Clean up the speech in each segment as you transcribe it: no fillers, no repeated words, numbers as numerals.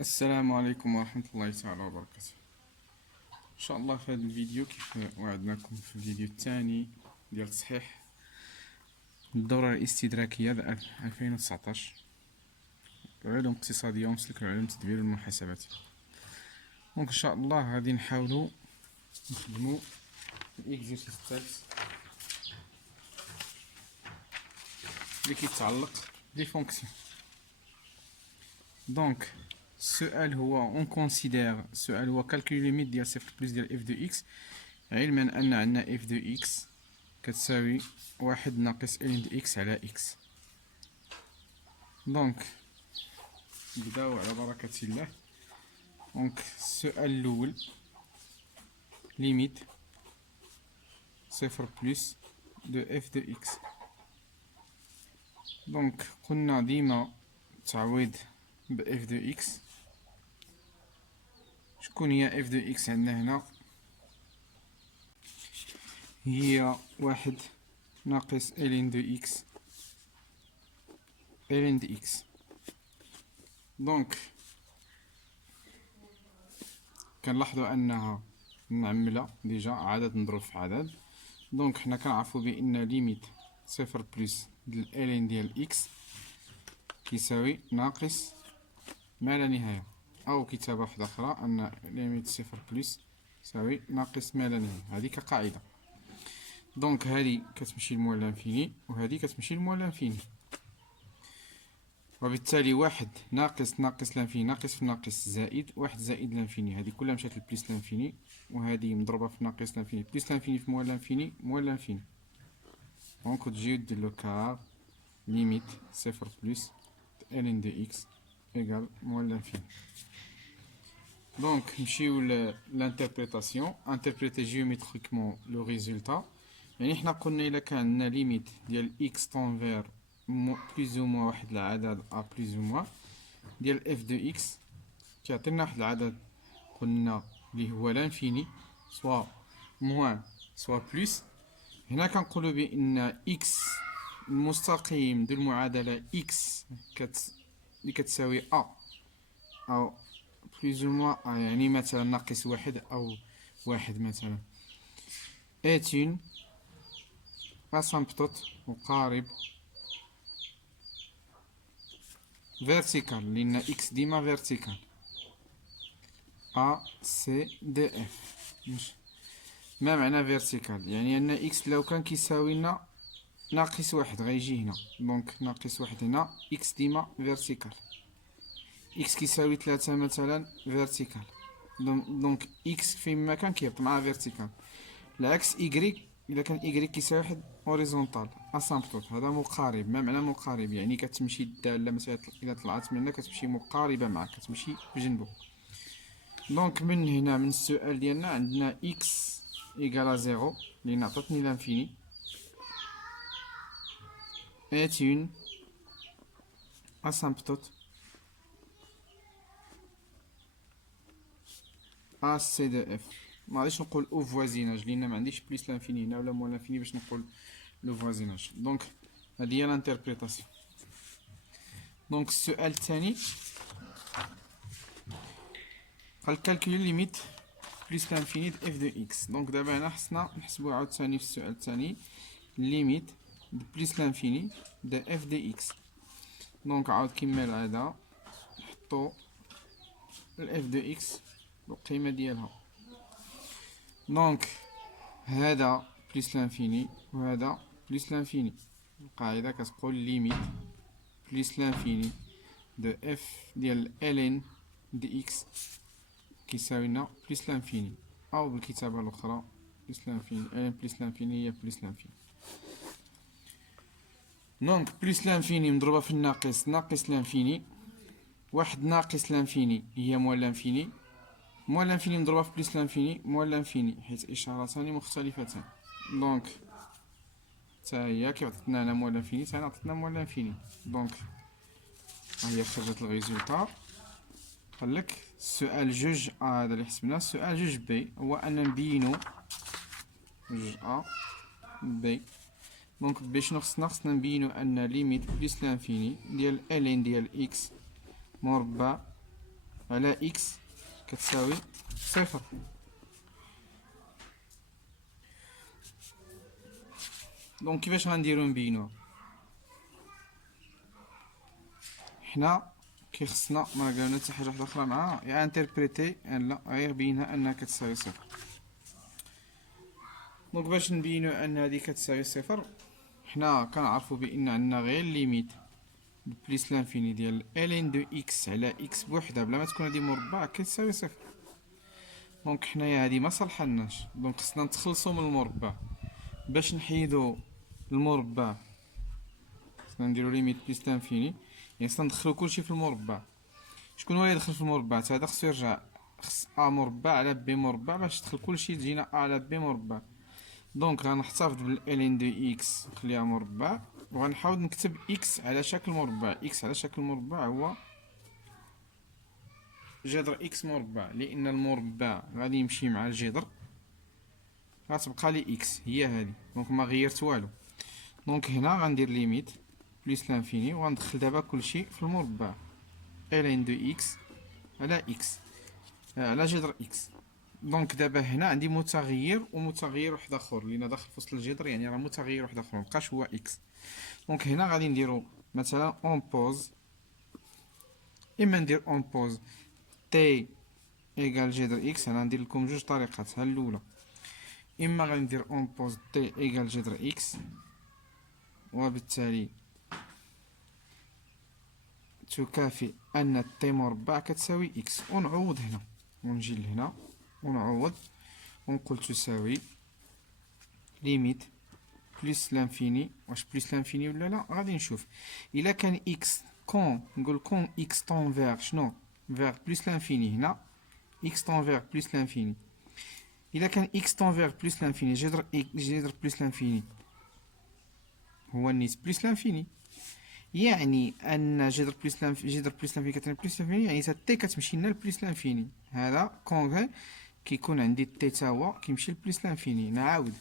السلام عليكم ورحمة الله تعالى وبركاته. إن شاء الله في هذا الفيديو كيف وعدناكم في الفيديو الثاني ديال تصحيح الدورة الاستدراكية 2019 علوم اقتصادية ومسلك العلوم التدبير والمحاسبات. دونك إن شاء الله غادي نحاولو نخدمو الإكزيرسيس الثالث اللي كيتعلق لي فونكسيون. دونك السؤال هو السؤال هو كالكولي ليميت ديال صفر بلس ديال اف دو اكس، علما ان عندنا اف دو اكس كتساوي واحد ناقص ال دو اكس على اكس. دونك نبداو على بركة الله. دونك السؤال الاول ليميت صفر بلس دو اف دو اكس. دونك قلنا ديما تعويض ب اف دو اكس. شكون هي اف دو اكس عندنا هنا؟ هي واحد ناقص ال دو اكس ال دو اكس. دونك كنلاحظوا انها نعملها ديجا عدد نضرب في عدد. دونك حنا كنعرفوا بان ليميت صفر بلس ديال ديال اكس كيساوي ناقص ما لا نهاية، او كتابة واحدة اخرى ان ليميت صفر بلس يساوي ناقص ما لا نهاية. هذه كقاعدة. دونك هذه كتمشي لموال لانفيني وهذه كتمشي لموال لانفيني، وبالتالي واحد ناقص لانفيني ناقص في ناقص زائد واحد زائد لانفيني، هذه كلها مشات لبليس لانفيني، وهذه مضروبة في ناقص لانفيني بليس لانفيني في موال لانفيني موال لانفيني. دونك تجيو دير لو كار ليميت صفر بلس ال دو اكس ايكال موال لانفيني. دونك نمشيو لانتربريتاسيون، انتربريتي جيوميتريكمون لو ريزولتا. يعني حنا قلنا الا كان عندنا ليميت ديال اكس طونفير بلوز او موان واحد العدد ا بلوز او موان ديال اف دو اكس كيعطينا واحد العدد قلنا اللي هو لانفيني سوا موان سوا بلوس. هنا كنقولوا بان اكس المستقيم ديال المعادله اكس اللي كتساوي ا او بلوز او موان ا، يعني مثلا ناقص واحد او واحد مثلا، اتين اسامبتوت مقارب فيرتيكال، لان اكس ديما فيرتيكال ا سي دي اف. ما معنى فيرتيكال؟ يعني ان اكس لو كان كيساوي لنا ناقص واحد غيجي هنا. دونك ناقص واحد هنا، اكس ديما فيرتيكال. اكس كيساوي 3 مثلا فيرتيكال، دونك اكس فين ما كان كيهبط مع فيرتيكال. العكس ايكغيك، الا كان ايكغيك كيساوي واحد هوريزونتال اسامبتوت، هذا مقارب. ما معنى مقارب؟ يعني كتمشي الداله مثلا الا طلعت منها كتمشي مقاربه معك، كتمشي بجنبه. دونك من هنا من السؤال ديالنا عندنا اكس ايكال زيرو لان عطاتني لانفيني، est une asymptote ا سي دو اف. ما غاديش نقول او فوازيناج لان ما عنديش بليس لانفيني هنا ولا موان لانفيني باش نقول لو فوازيناج. دونك هذه هي لانتربريتاسيون. دونك السؤال الثاني قال كالكولي ليميت بليس لانفيني د اف دو اكس. دونك دابا هنا خصنا نحسبو عاوتاني في السؤال الثاني ليميت بليس لانفيني د اف دو اكس. دونك عاود كيما العادة نحطو الاف دو اكس القيمة ديالها. دونك هذا بليس لانفيني وهذا بليس لانفيني. القاعدة كتقول ليميت بليس لانفيني دو اف ديال ال دي اكس كيساوي لنا بليس لانفيني، او بالكتابة الاخرى بليس لانفيني ال بليس لانفيني هي بليس لانفيني. دونك بليس لانفيني مضروبة في الناقص ناقص لانفيني، واحد ناقص لانفيني هي موال لانفيني، موال لانفيني مضروبة في بليس لانفيني موال لانفيني حيث إشارتان مختلفتان. دونك تا هي كيعطينا هنا موال لانفيني، تا هنا عطاتنا موال لانفيني. دونك ها هي خرجت الريزولتا. قالك السؤال جوج هذا اللي حسبناه. السؤال جوج بي هو أن نبينو جوج بي. دونك بي شنو خصنا نبينو أن ليميت بليس لانفيني ديال ال ديال إكس مربع على إكس كتساوي صفر. دونك كيفاش غنديرو نبينوها؟ حنا كيخصنا ما قالنا حتى حاجه واحده اخرى معاها، يا انتربريتي لا غير بينها انها كتساوي صفر. دونك باش نبينو ان هذه كتساوي صفر، حنا كنعرفو بان عندنا غير ليميت بليس لانفيني ديال الين دو اكس على اكس بوحدها بلا ما تكون هذه مربع كتساوي صفر. دونك حنايا هذه ما صالحناش، دونك خصنا نتخلصو من المربع. باش نحيدو المربع خصنا نديرو ليميت بليس لانفيني، يعني خصنا ندخلو كلشي في المربع. شكون هو اللي يدخل في المربع؟ هذا خصو يرجع، خص ا مربع على بي مربع باش تدخل كلشي تجينا ا على بي مربع. دونك غنحتفظ بالالين دو اكس نخليها مربع، وغنحاول نكتب اكس على شكل مربع. اكس على شكل مربع هو جذر اكس مربع، لان المربع غادي يمشي مع الجذر، غتبقى لي اكس هي هذه. دونك ما غيرت والو. دونك هنا غندير ليميت بليس لانفيني وغندخل دابا كلشي في المربع. الين دو اكس على اكس على جذر اكس. دونك دابا هنا عندي متغير ومتغير واحد اخر اللي داخل في وسط الجذر، يعني راه متغير واحد اخر مبقاش هو اكس. دونك هنا غادي نديرو مثلا اون بوز، اما ندير اون بوز تي ايكال جذر اكس. انا ندير لكم جوج طريقات، ها الاولى اما غادي ندير اون بوز تي ايكال جذر اكس، وبالتالي تكافئ ان تي مربع كتساوي اكس، ونعوض هنا ونجي لهنا ونعوض ونقول تساوي ليميت بليس لانفيني. واش بليس لانفيني ولا لا؟ غادي نشوف. الا كان اكس كون، نقول كون اكس طون فيغ شنو؟ فيغ بليس لانفيني. هنا اكس طون فيغ بليس لانفيني. الا كان اكس طون فيغ بليس لانفيني جذر بليس لانفيني هو النيت بليس لانفيني، يعني ان جذر بليس لانفيني كتعني بليس لانفيني، يعني حتى تي كتمشي لنا لبليس لانفيني. هذا كون كيكون عندي تي تا هو كيمشي لبليس لانفيني. نعاود،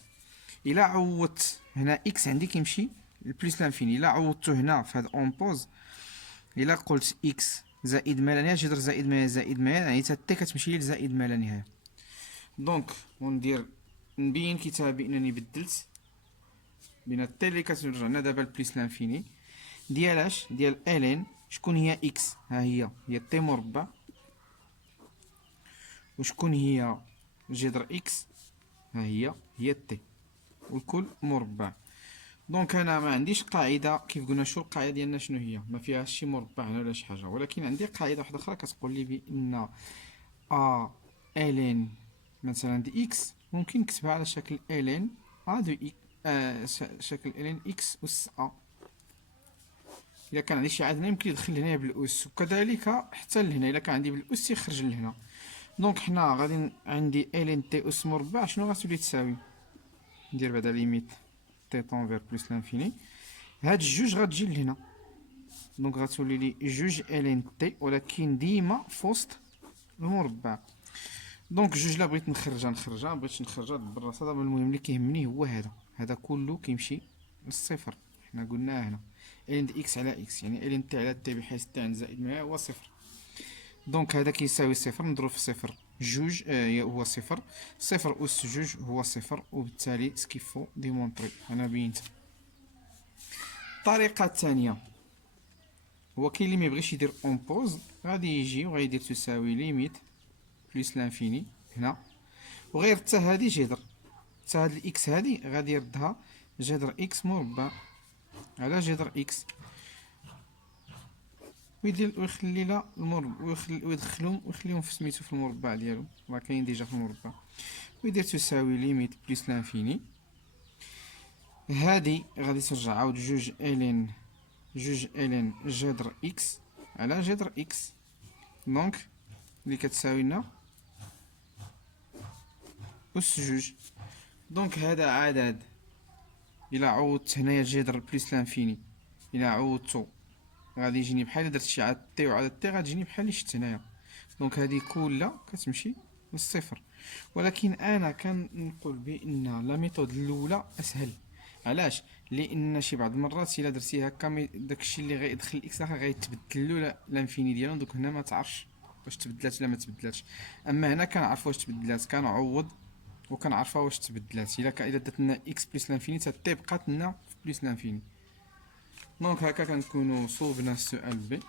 الا عوضت هنا اكس عندي كيمشي لبليس لانفيني، الا عوضتو هنا في هاد اون بوز، الا قلت اكس زائد ما لا نهايه جذر زائد ما زائد ما، يعني حتى تي كتمشي لزائد ما لا نهايه. دونك وندير نبين كتابه بانني بدلت بين التي اللي كترجعنا دابا لبليس لانفيني ديالاش ديال الين. شكون هي اكس؟ ها هي تي مربع. وشكون هي جذر اكس؟ ها هي تي، والكل مربع. دونك انا ما عنديش قاعده كيف قلنا. شو القاعده ديالنا؟ شنو هي؟ ما فيهاش شي مربع هنا ولا شي حاجه، ولكن عندي قاعده واحده اخرى كتقول لي بان ا الين مثلا دي اكس ممكن نكتبها على شكل الين ا دو اكس، شكل الين اكس اس ا. الا كان عندي شي عدد هنا يمكن يدخل هنا بالاس، وكذلك حتى لهنا الا كان عندي بالاس يخرج لهنا. دونك حنا غادي عندي الين تي اس مربع شنو غتولي تساوي؟ ندير بعدا ليميت تي طون فير بلس لانفيني، هاد الجوج غتجي لهنا. دونك غتولي لي جوج الين تي، ولكن ديما فوسط المربع. دونك جوج لا بغيت نخرجها مبغيتش نخرجها دبر راسها. دابا المهم اللي كيهمني هو هذا كله كيمشي للصفر. حنا قلنا هنا الين دي اكس على اكس، يعني الين تي على تي بحيث تي عند زائد ما هو صفر. دونك هذا كيساوي صفر، نضرب في صفر جوج هو صفر، صفر أس جوج هو صفر، وبالتالي سكيفو ديمونطري أنا بينت. الطريقة الثانية هو كاين اللي ميبغيش يدير اون بوز، غادي يجي وغيدير تساوي ليميت بليس لانفيني هنا، وغير حتى هادي جذر، حتى هاد الاكس هادي غادي يردها جذر اكس مربع على جذر اكس، ويدير ويخلي لا المربع ويخليهم في سميتو في المربع ديالو، راه كاين ديجا في المربع، ويدير تساوي ليميت بليس لانفيني. هادي غادي ترجع عاود جوج الين جذر اكس على جذر اكس، دونك اللي كتساوي لنا أس جوج. دونك هذا عدد إلا عوضت هنايا جذر بليس لانفيني، إلا عوضتو غادي يجيني بحال درت شي عدد تي وعدد تي غتجيني بحال اللي شفت هنايا. دونك هادي كلها كتمشي للصفر، ولكن انا كنقول بان لا ميثود الاولى اسهل. علاش؟ لان شي بعض المرات الا درتي هكا داكشي اللي غيدخل الاكس اخر غيتبدل له لانفيني ديالو، دوك هنا ما تعرفش واش تبدلات ولا ما تبدلاتش. اما هنا كنعرف واش تبدلات، كنعوض وكنعرفها واش تبدلات. الا درت لنا اكس بلس لانفيني تتبقى لنا في بلس لانفيني. دونك هكا كنكونوا صوبنا السؤال بي،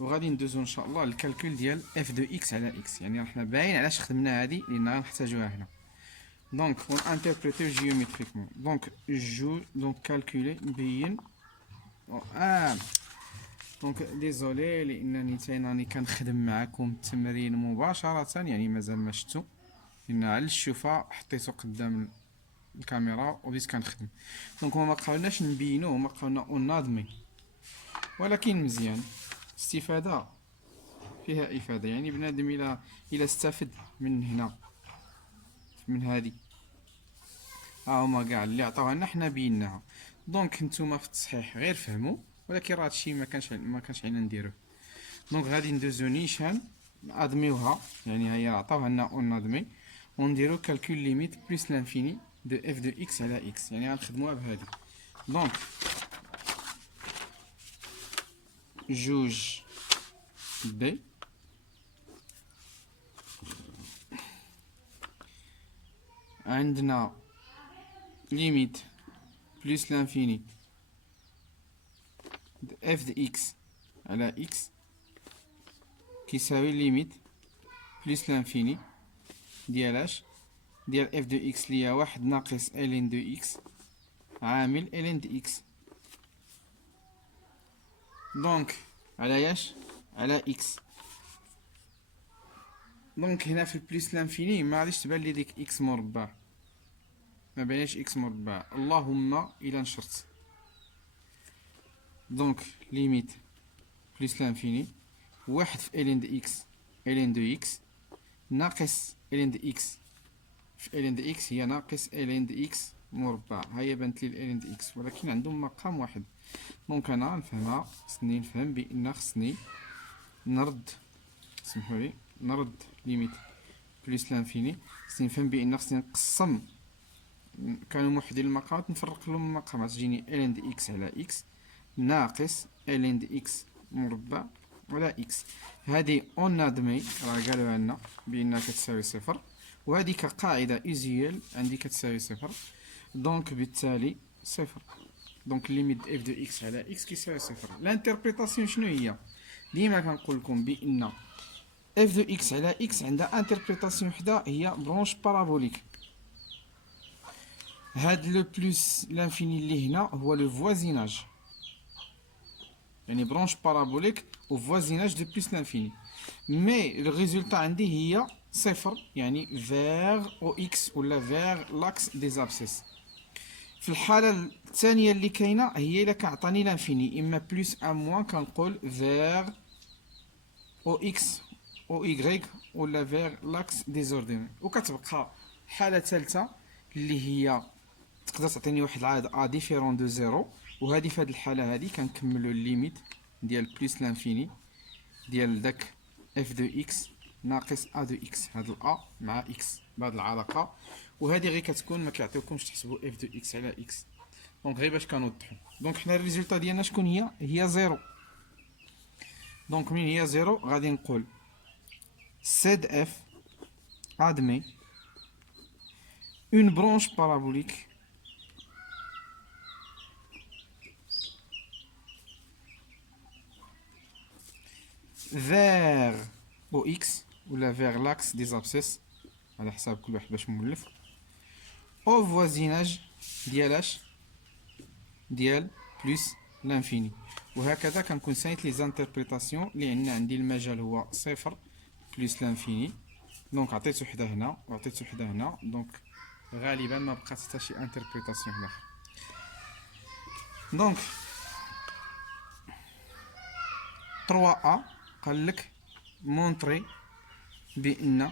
وغادي ندوزو ان شاء الله للكالكول ديال اف دو اكس على اكس. يعني حنا باين علاش خدمنا هادي، لان غنحتاجوها هنا. دونك اون انتربريتيو جيومتريكمون. دونك كالكولي نبين. دونك ديزولي لانني تاني كنخدم معكم التمرين مباشره، يعني مازال ما شفتو، لان على الشوفه حطيته قدام الكاميرا وبديت كنخدم. دونك ما قاولناش نبينوه، ما قاولنا ناظمي، ولكن مزيان استفاده فيها افاده. يعني بنادم الى استفد من هنا من هذه هما كاع اللي عطاوها لنا حنا بيناها. دونك نتوما في التصحيح غير فهموا، ولكن راه هادشي ما كانش علينا نديروه. دونك غادي ندوزو نيشان ادميوها، يعني هي عطاوها لنا اون ادمي، ونديرو كالكول ليميت بلس لانفيني دو اف دو اكس على اكس، يعني غنخدموها بهادي. دونك جوج بي عندنا ليميت بلس لانفيني دو اف دو اكس على اكس كيساوي ليميت بلس لانفيني ديال ديال اف دو اكس ليا واحد ناقص الين دو اكس عامل الين دو اكس. دونك على ياش على اكس. دونك هنا في البلس لانفيني ما غاديش تبان لي ديك اكس مربع، ما بانش اكس مربع، اللهم الا نشرت. دونك ليميت بلس لانفيني واحد في الين دو اكس الين دو اكس ناقص الين دو اكس في الين دو اكس هي ناقص الين دو اكس مربع. هيا بانت لي الين دو اكس ولكن عندهم مقام واحد. دونك انا نفهمها، خصني نفهم بان خصني نرد، سمحوا لي نرد ليميت بلس لانفيني. خصني نفهم بان خصني نقسم، كانوا موحدين المقامات نفرق لهم المقامات، تجيني الين دو اكس على اكس ناقص الين دو اكس مربع على اكس. هادي اون ادمي راه قالوها لنا بانها كتساوي صفر، وهذه كقاعده ايزيال عندي كتساوي صفر. دونك بالتالي صفر. دونك ليميت اف دو اكس على اكس كيساوي صفر. الانتربريتاسيون شنو هي؟ ديما كنقول لكم بان اف دو اكس على اكس عندها انتربريتاسيون وحده، هي برونش بارابوليك. هاد لو بلس لانفيني اللي هنا هو لو فوازيناج، يعني برونش بارابوليك و فوازيناج دو بلس لانفيني. مي لو ريزولتا عندي هي صفر، يعني فيغ او اكس ولا فيغ لاكس دي زابسيس. في الحاله الثانيه اللي كاينه هي الا كعطاني لانفيني اما بلس ام موان كنقول فيغ او اكس او ايغريك ولا فيغ لاكس ديزورديني. وكتبقى حاله ثالثه اللي هي تقدر تعطيني واحد العدد ا ديفيرون دو زيرو، وهذه في هذه الحاله هذه كنكملوا الليميت ديال بلس لانفيني ديال داك اف دو اكس ناقص ا دو اكس، هاد الا مع اكس بهاد العلاقه. وهذه غير كتكون ما كيعطيوكمش تحسبوا اف دو اكس على اكس. دونك غير باش كنوضحوا، دونك حنا الريزولطا ديالنا شكون هي زيرو. دونك من هي زيرو غادي نقول سيد اف ادمي اون برونش بارابوليك vers او اكس ولا vers l'axe des abscisses على حساب كل واحد باش مولف، او فوازيناج ديالاش ديال بلس لانفيني. وهكذا كنكون سايت لي زانتربريتاسيون اللي عندنا. عندي المجال هو صفر بلس لانفيني، دونك عطيت وحده هنا وعطيت وحده هنا، دونك غالبا ما بقات حتى شي انتربريتاسيون هنا. دونك 3 ا قال لك مونطري بان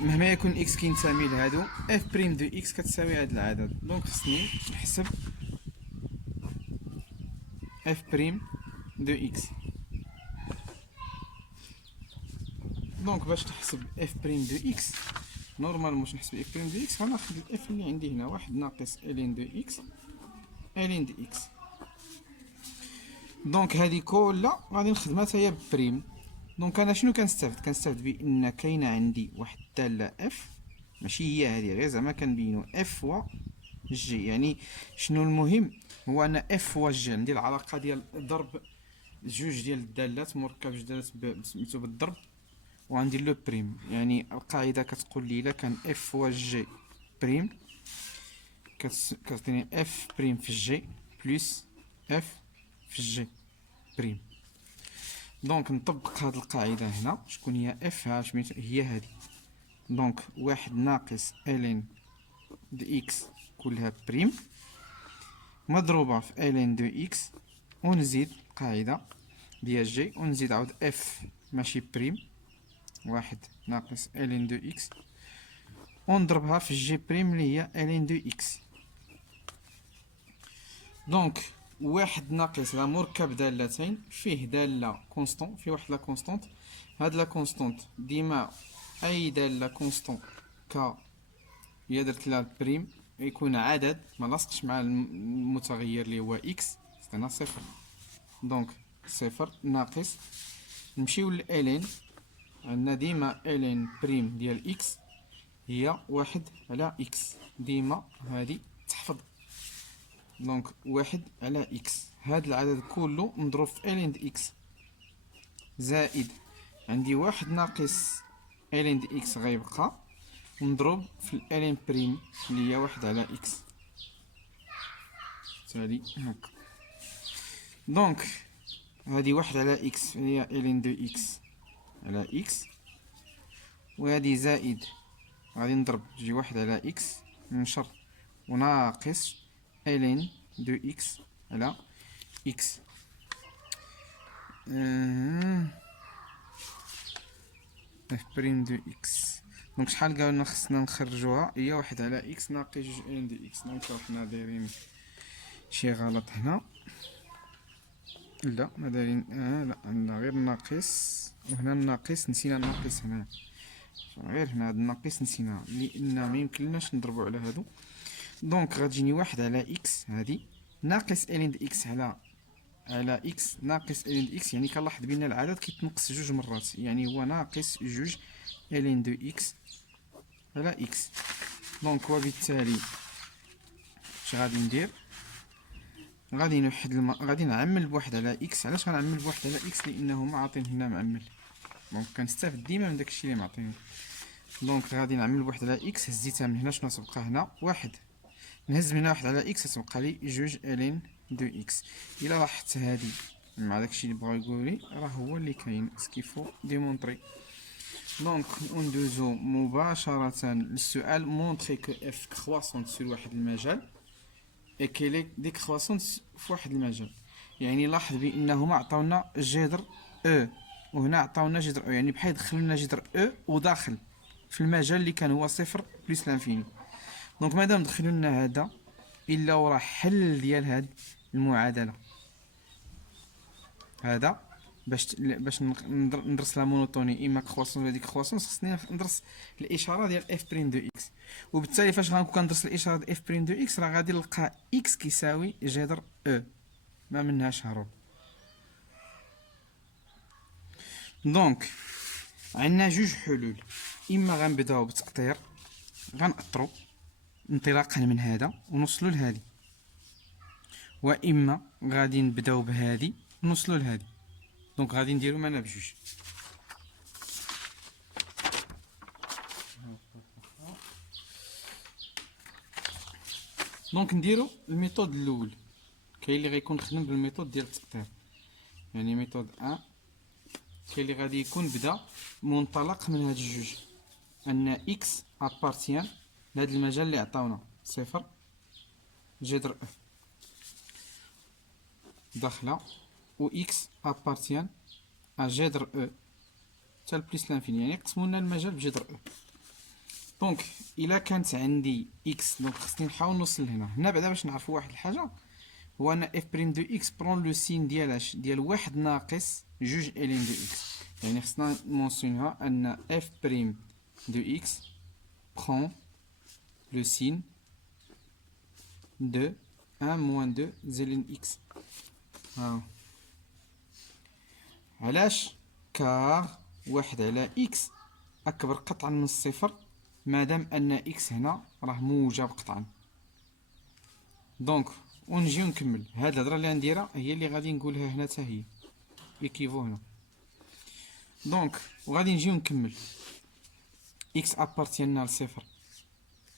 مهما يكون اكس كينتمي لهادو اف بريم دو اكس كتساوي هاد العدد. دونك خصني نحسب اف بريم دو اكس. دونك باش تحسب اف بريم دو اكس نورمال باش نحسب اف بريم دو اكس غناخد الاف اللي عندي هنا واحد ناقص الين دو اكس الين دو اكس. دونك هادي كلها غادي نخدمها حتى هي ببريم. دونك انا شنو كنستافد بان كاينه عندي واحد الداله اف، ماشي هي هذه، غير زعما كنبينو اف و جي. يعني شنو المهم هو ان اف و جي عندي العلاقه ديال ضرب جوج ديال الدالات، مركب جوج دالات سميتو بالضرب، وغندير لو بريم. يعني القاعده كتقول لي الا كان اف و جي بريم كتعطيني اف بريم في جي بلس اف في جي بريم. دونك نطبق هاد القاعده هنا. شكون هي اف؟ ها هي هادي. دونك واحد ناقص الين دو اكس كلها بريم مضروبه في الين دو اكس، ونزيد قاعده ديال جي، ونزيد عاود اف ماشي بريم، واحد ناقص الين دو اكس، ونضربها في جي بريم اللي هي الين دو اكس. دونك واحد ناقص لا مركب دالتين فيه دالة كونستون، فيه واحد لا كونستونت. هاد لا كونستونت ديما اي دالة كونستون ك هي درت لها بريم يكون عدد ما لاصقش مع المتغير اللي هو اكس، عطينا صفر. دونك صفر ناقص نمشيو للالين، عندنا ديما الين بريم ديال اكس هي واحد على اكس، ديما هادي تحفظ. دونك واحد على اكس، هاد العدد كله مضروب في الين د اكس، زائد عندي واحد ناقص الين د اكس غيبقى مضروب في الالين بريم اللي هي واحد على اكس، تالي هكا. دونك هادي واحد على اكس هي الين دو اكس على اكس، وهادي زائد غادي نضرب تجي واحد على اكس نشر، وناقص الين دو اكس على اكس. اف بريم دو اكس. دونك شحال قالنا خصنا نخرجوها؟ هي واحد على اكس ناقص جوج الين دو اكس. دونك حنا دايرين شي غلط هنا، لا ما دايرين لا عندنا غير ناقص، وهنا الناقص نسينا الناقص هنا، غير هنا هاد الناقص نسيناها لان ما يمكنناش نضربو على هادو. دونك غتجيني واحد على اكس هادي ناقص الين د اكس على اكس ناقص الين د اكس، يعني كنلاحظ بان العدد كيتنقص جوج مرات، يعني هو ناقص جوج الين دو اكس على اكس. دونك وبالتالي اش غادي ندير؟ غادي غادي نعمل بواحد على اكس. علاش غنعمل بواحد على اكس؟ لانه ما عاطين هنا معمل، دونك كنستافد ديما من داكشي اللي معطيني. دونك غادي نعمل بواحد على اكس، هزيتها من هنا، شنو تبقى هنا؟ واحد. نهز من هنا واحد على اكس تبقى لي جوج الين دو اكس. الا لاحظت هادي مع داكشي اللي بغا يقولي راه هو اللي كاين سكيفو ديمونطري. دونك ندوزو مباشرة للسؤال. مونطري كو اف كرواسونت سور واحد المجال اي كيلي ديكرواسونت في واحد المجال. يعني لاحظ بانهما عطاونا جذر او، وهنا عطاونا جذر او، يعني بحال يدخل لنا جذر او وداخل في المجال اللي كان هو صفر بلس لانفيني. دونك مادام دخلوا لنا هذا الا وراه حل ديال هاد المعادله هذا باش ندرس لا مونوتوني اما كرواسونس ولا ديكرواسونس، خصني ندرس الاشاره ديال اف بريم دو اكس. وبالتالي فاش غنكون كندرس الاشاره ديال اف بريم دو اكس راه غادي نلقى اكس كيساوي جذر او، ما منهاش هروب. دونك عندنا جوج حلول، اما غنبداو بتقطير غنقطرو انطلاقا من هذا ونوصلوا لهذه، واما غادي نبداو بهذه ونوصلوا لهذه. دونك غادي نديرو معنا بجوج. دونك نديرو الميثود الاول، كاين اللي غيكون خدم بالميثود ديال التقطير، يعني ميثود 1. كاين اللي غادي يكون بدا منطلق من هاد الجوج ان اكس ابارتيان لهاد المجال اللي عطاونا صفر جذر اف داخله، و اكس ابارتيان ا جذر او حتى بليس لانفيني، يعني يقسموا لنا المجال بجذر او. دونك الا كانت عندي اكس، دونك خصني نحاول نوصل هنا بعدا باش نعرفوا واحد الحاجه، هو ان اف بريم دو اكس برون لو سين ديال اش ديال واحد ناقص جوج الين دو اكس. يعني خصنا نمونسيونها ان اف بريم دو اكس برون لو سين de 1 moins 2 زلين x. علاش كار واحد على إكس أكبر قطعا من الصفر مادام أن إكس هنا راه موجب قطعا. دونك ونجيو نكمل هاد الهضره اللي غنديرها هي اللي غادي نقولها هنا حتى هي ايكيفو هنا. دونك وغادي نجيو نكمل اكس ابارتينا لصفر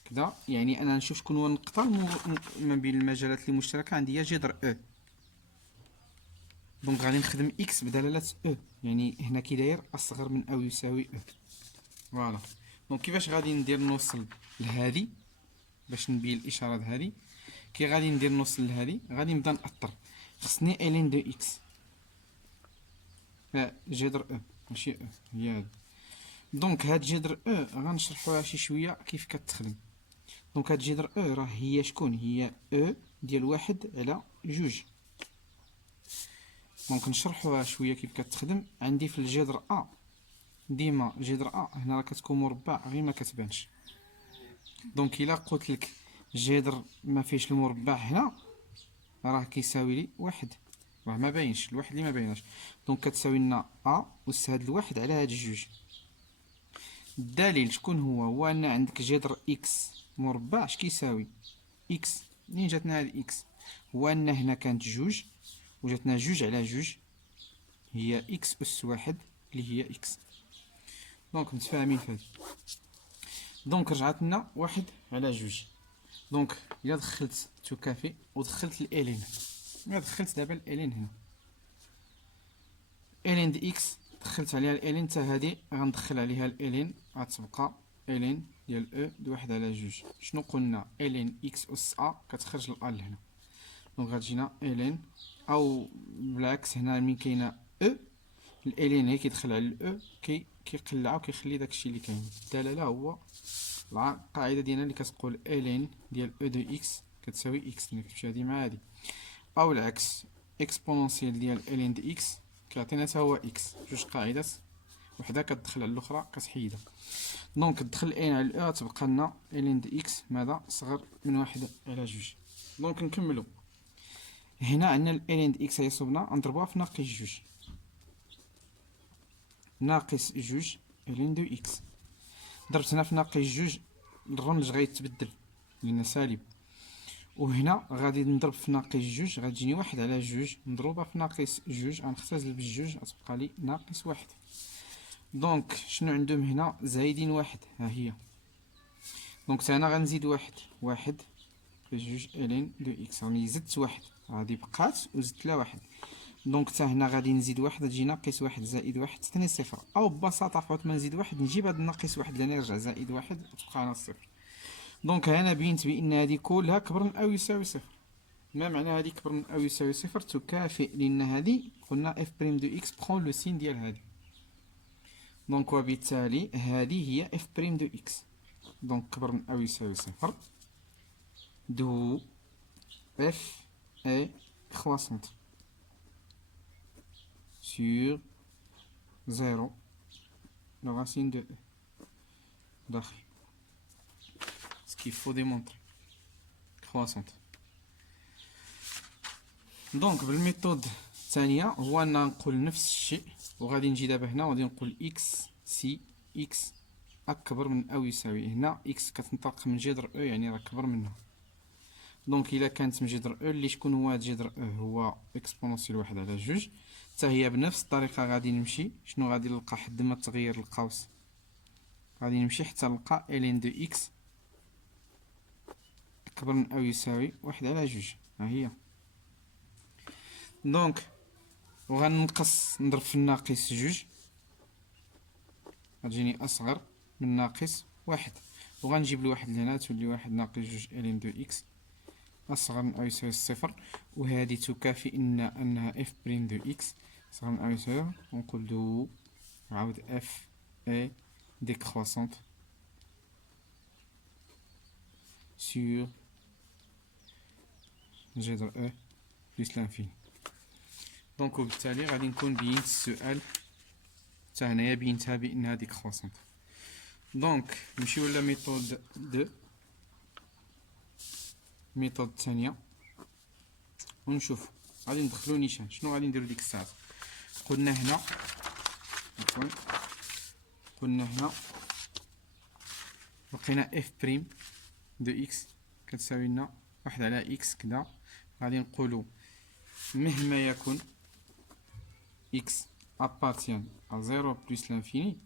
كدا، يعني انا نشوف شكون هو النقطه ما بين المجالات اللي مشتركه عندي هي جذر او. دونك غادي نخدم اكس بدلاله او، يعني هنا كي داير اصغر من او يساوي او. فوالا. دونك كيفاش غادي ندير نوصل لهادي باش نبين الاشارات هادي؟ كي غادي ندير نوصل لهادي غادي نبدا نأطر، خصني الين دو اكس جذر او ماشي او هي هادي. دونك هاد جذر او غنشرحوها شي شويه كيف كتخدم. دونك هاد جذر او راه هي شكون؟ هي او ديال واحد على جوج. دونك نشرحوها شويه كيف كتخدم. عندي في الجذر ا ديما جذر ا هنا راه كتكون مربع غير ما كتبانش. دونك الا قلت لك جذر ما فيش المربع هنا راه كيساوي لي واحد، راه ما باينش الواحد اللي ما بايناش. دونك كتساوي لنا ا أس هاد الواحد على هاد الجوج. الدليل شكون هو؟ هو ان عندك جذر اكس مربع اش كيساوي اكس. منين جاتنا هاد اكس؟ هو ان هنا كانت جوج وجاتنا جوج على جوج هي اكس أس واحد اللي هي اكس. دونك متفاهمين في هادي. دونك رجعت لنا واحد على جوج. دونك الا دخلت تكافئ ودخلت الالين، الا دخلت دابا الالين هنا الين دي اكس دخلت عليها الالين حتى هادي غندخل عليها الالين غتبقى الين ديال او بواحد على جوج. شنو قلنا؟ الين اكس اس ا كتخرج الا لهنا. دونك غتجينا الين او بالعكس هنا من كاينه او الالين هي كيدخل على الاو كيقلعها وكيخلي داكشي اللي كاين. الدلاله هو القاعده ديالنا اللي كتقول الين ديال او دو اكس كتساوي اكس. نكتب هادي مع هادي. او العكس اكسبونونسيال ديال الين دي اكس كيعطينا حتى هو اكس. جوج قاعدات وحده كتدخل على الاخرى كتحيدها. دونك تدخل الان على الاو تبقى لنا الين دي اكس ماذا صغر من واحد على جوج. دونك نكملو. هنا عندنا الالين دي اكس هي صوبنا نضربوها في ناقص جوج. ناقص جوج الين دو اكس ضربت هنا في ناقص جوج الرمج غيتبدل لأن سالب، وهنا غادي نضرب في ناقص جوج غتجيني واحد على جوج مضروبة في ناقص جوج غنختزل بالجوج غتبقى لي ناقص واحد. دونك شنو عندهم هنا؟ زايدين واحد ها هي. دونك تا هنا غنزيد واحد في جوج الين دو اكس راني زدت واحد هادي بقات وزدت لها واحد. دونك تا هنا غادي نزيد واحد تجي ناقص واحد زائد واحد تعطيني صفر. او ببساطة فوت ما نزيد واحد نجيب هاد ناقص واحد اللي نرجع زائد واحد تبقى لنا صفر. دونك هنا بينت بان هادي كلها كبر من او يساوي صفر. ما معنى هادي كبر من او يساوي صفر؟ تكافئ لان هادي قلنا اف بريم دو اكس بخون لو سين ديال هادي. دونك وبالتالي هادي هي اف بريم دو اكس. دونك كبر من او يساوي صفر دو اف اي croissante sur 0 la racine de e داخل ce qu'il faut démontrer croissante. دونك بالميثود الثانيه هو ان نقول نفس الشيء وغادي نجي دابا هنا وغادي نقول اكس سي اكس اكبر من او يساوي. هنا اكس كتنطلق من جذر او يعني راه كبر منها. دونك الا كانت من جذر او اللي شكون هو هاد جذر او؟ هو اكسبونونسيال واحد على جوج. حتى هي بنفس الطريقه غادي نمشي. شنو غادي نلقى حد ما تغير القوس؟ غادي نمشي حتى نلقى الين دو اكس اكبر من او يساوي واحد على جوج ها هي. دونك وغنقص نضرب في الناقص جوج غتجيني اصغر من ناقص واحد وغنجيب الواحد لهنا تولي واحد ناقص جوج الين دو اكس اصغر من او يساوي صفر. وهذه تكافئ انها اف بريم دو اكس اصغر من او يساوي. ونقول دو عاود اف اي décroissante sur جذر E plus l'infini. دونك وبالتالي غادي نكون بينت السؤال حتى هنايا بينتها بانها décroissante. دونك نمشيو لا ميثود دو ميثود الثانيه ونشوف غادي ندخلو نيشان. شنو غادي نديرو ديك الساعه؟ قلنا هنا عفوا قلنا هنا لقينا اف بريم دو اكس كتساوي لنا واحد على اكس كدا. غادي نقولو مهما يكن اكس appartient à 0 plus l'infini,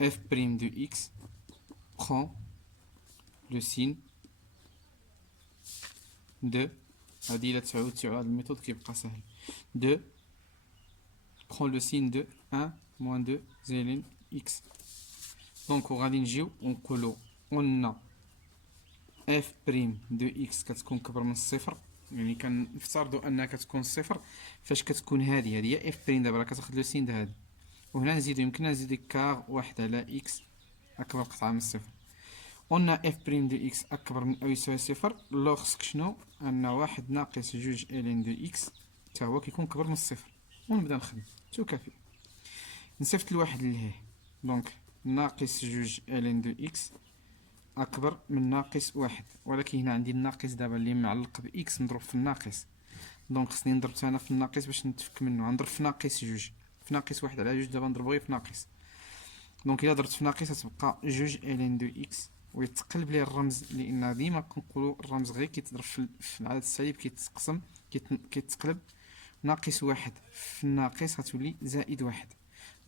f' de x prend le signe de هادي إلا تعاود على الميثود كيبقى سهل de prend le signe de 1 moins 2 زائد x. دونك وغادي نجيو ونقولو قلنا f' de x كتكون كبر من الصفر، يعني كنفترضوا انها كتكون صفر فاش كتكون هذه هي اف بريم. دابا راه كتاخذ لو سين د هذا، وهنا نزيدو يمكننا نزيدو كار واحد على اكس اكبر قطعه من الصفر. قلنا اف بريم دو اكس اكبر من او يساوي صفر، لو خصك شنو ان واحد ناقص جوج الين دو اكس حتى هو كيكون كبر من الصفر. ونبدا نخدم تكافئ، نصيفط الواحد لهيه. دونك ناقص جوج الين دو اكس اكبر من ناقص واحد، ولكن هنا عندي الناقص دابا اللي معلق باكس مضروب في الناقص، دونك خصني نضرب انا في الناقص باش نتفك منه. غنضرب في ناقص جوج في ناقص واحد على جوج، دابا نضربو غير في ناقص. دونك الا ضربت في ناقص غتبقى جوج الين دو اكس، ويتقلب لي الرمز لان ديما كنقولوا الرمز غير كيتضرب في العدد السالب كيتقسم كيتقلب. ناقص واحد في الناقص غتولي زائد واحد،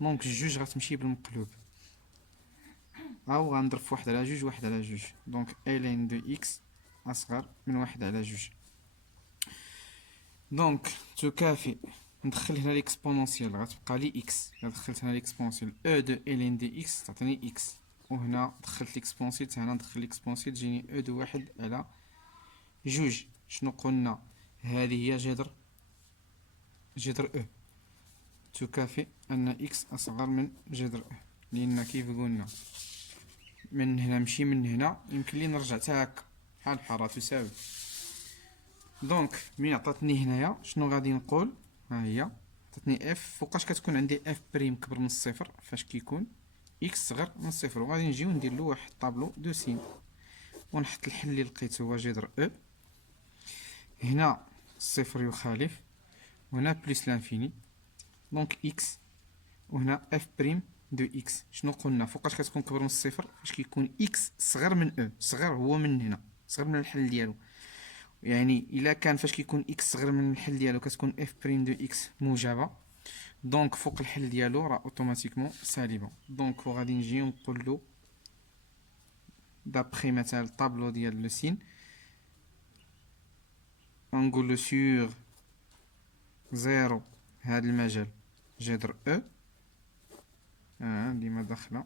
دونك جوج غتمشي بالمقلوب، او غنضرب في واحد على جوج واحد على جوج. دونك الين دو اكس اصغر من واحد على جوج. دونك تكافئ، ندخل هنا ليكسبونونسيال غتبقى لي اكس. دخلت هنا ليكسبونسيال او دو الين دي اكس تعطيني اكس، وهنا دخلت ليكسبونسيال هنا ندخل ليكسبونسيال تجيني او دو واحد على جوج. شنو قلنا؟ هذه هي جذر او. تكافئ ان اكس اصغر من جذر او، لان كيف قلنا من هنا مشي من هنا يمكن لي نرجع حتى هكا بحال بحال تساوي. دونك مين عطاتني هنايا شنو غادي نقول؟ ها هي عطاتني اف فوقاش كتكون عندي اف بريم كبر من الصفر فاش كيكون اكس صغر من الصفر. وغادي نجيو ندير له واحد طابلو دو سين ونحط الحل اللي لقيت هو جذر او. هنا الصفر يخالف، وهنا بلس لانفيني، دونك اكس، وهنا اف بريم دو اكس. شنو قلنا؟ فوقاش كتكون كبر من الصفر فاش كيكون اكس صغر من او. صغر هو من هنا، صغر من الحل ديالو، يعني الا كان فاش كيكون اكس صغر من الحل ديالو كتكون اف بريم دو اكس موجبه، دونك فوق الحل ديالو راه اوتوماتيكمون سالبه. دونك وغادي نجي نقول له دابخي مثلا الطابلو ديال لو سين نقول له سور زيرو هذا المجال جذر او ديما داخله.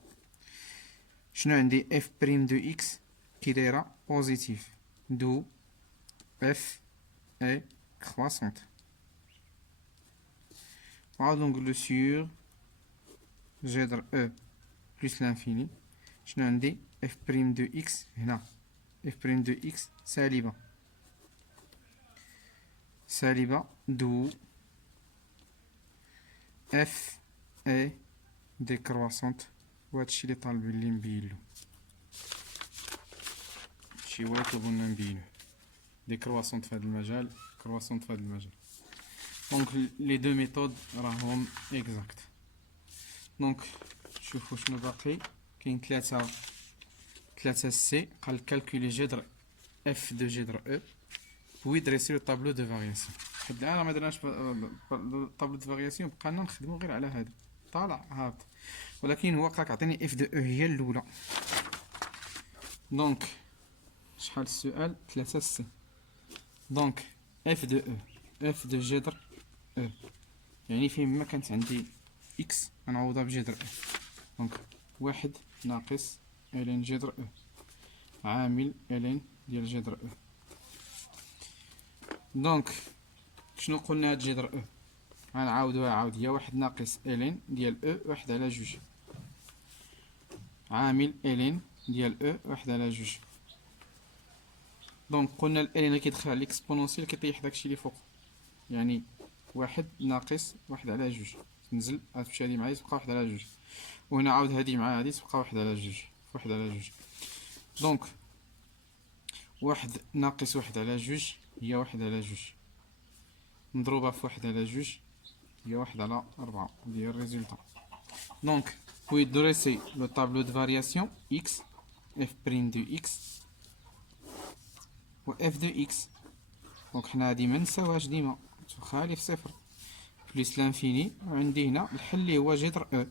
شنو عندي؟ اف بريم دو اكس كي دايره بوزيتيف دو اف اي كرواسونت. وعاود نقولو سور جذر او بلس لانفيني. شنو عندي؟ اف بريم دو اكس هنا اف بريم دو اكس سالبة دو اف اي ديكرواسونت. وهادشي اللي طالبين لي نبينلو، هادشي هو اللي طلبولنا نبينو ديكرواسونت في هاد المجال، كرواسونت في هاد المجال. دونك لي دو ميثود راهم اكزاكت. دونك شوفوا شنو باقي. كاين ثلاثة سي قال كالكولي جذر اف دو جذر او بوي دريسي لو طابلو دو فارياسيون. حد الان ما درناش طابلو دو فارياسيون، بقالنا نخدمو غير على هذا طالع هابط، ولكن هو قالك عطيني اف دو او هي الاولى. دونك شحال السؤال؟ 3 سي. دونك اف دو او اف دو جذر او يعني فين ما كانت عندي اكس غنعوضها بجذر او. دونك واحد ناقص الين جذر او عامل الين ديال جذر او. دونك شنو قلنا هاد جذر او؟ غنعاودوها عاود، هي واحد ناقص الين ديال او واحد على جوج عامل الين ديال او واحد على جوج. دونك قلنا الالين اللي كيدخل على الاكسبونونسيال كيطيح داكشي اللي فوق، يعني واحد ناقص واحد على جوج تنزل غتمشي هادي مع هادي تبقى واحد على جوج، وهنا عاود هادي مع هادي تبقى واحد على جوج واحد على جوج. دونك واحد ناقص واحد على جوج هي واحد على جوج مضروبة في واحد على جوج هي 1/4 ديال الريزولتا. دونك puis dresser le tableau de variation x f' de x و f de x. دونك حنا هادي منساوهاش ديما، تخالف صفر بليس لانفيني. وعندي هنا الحل اللي هو جذر او،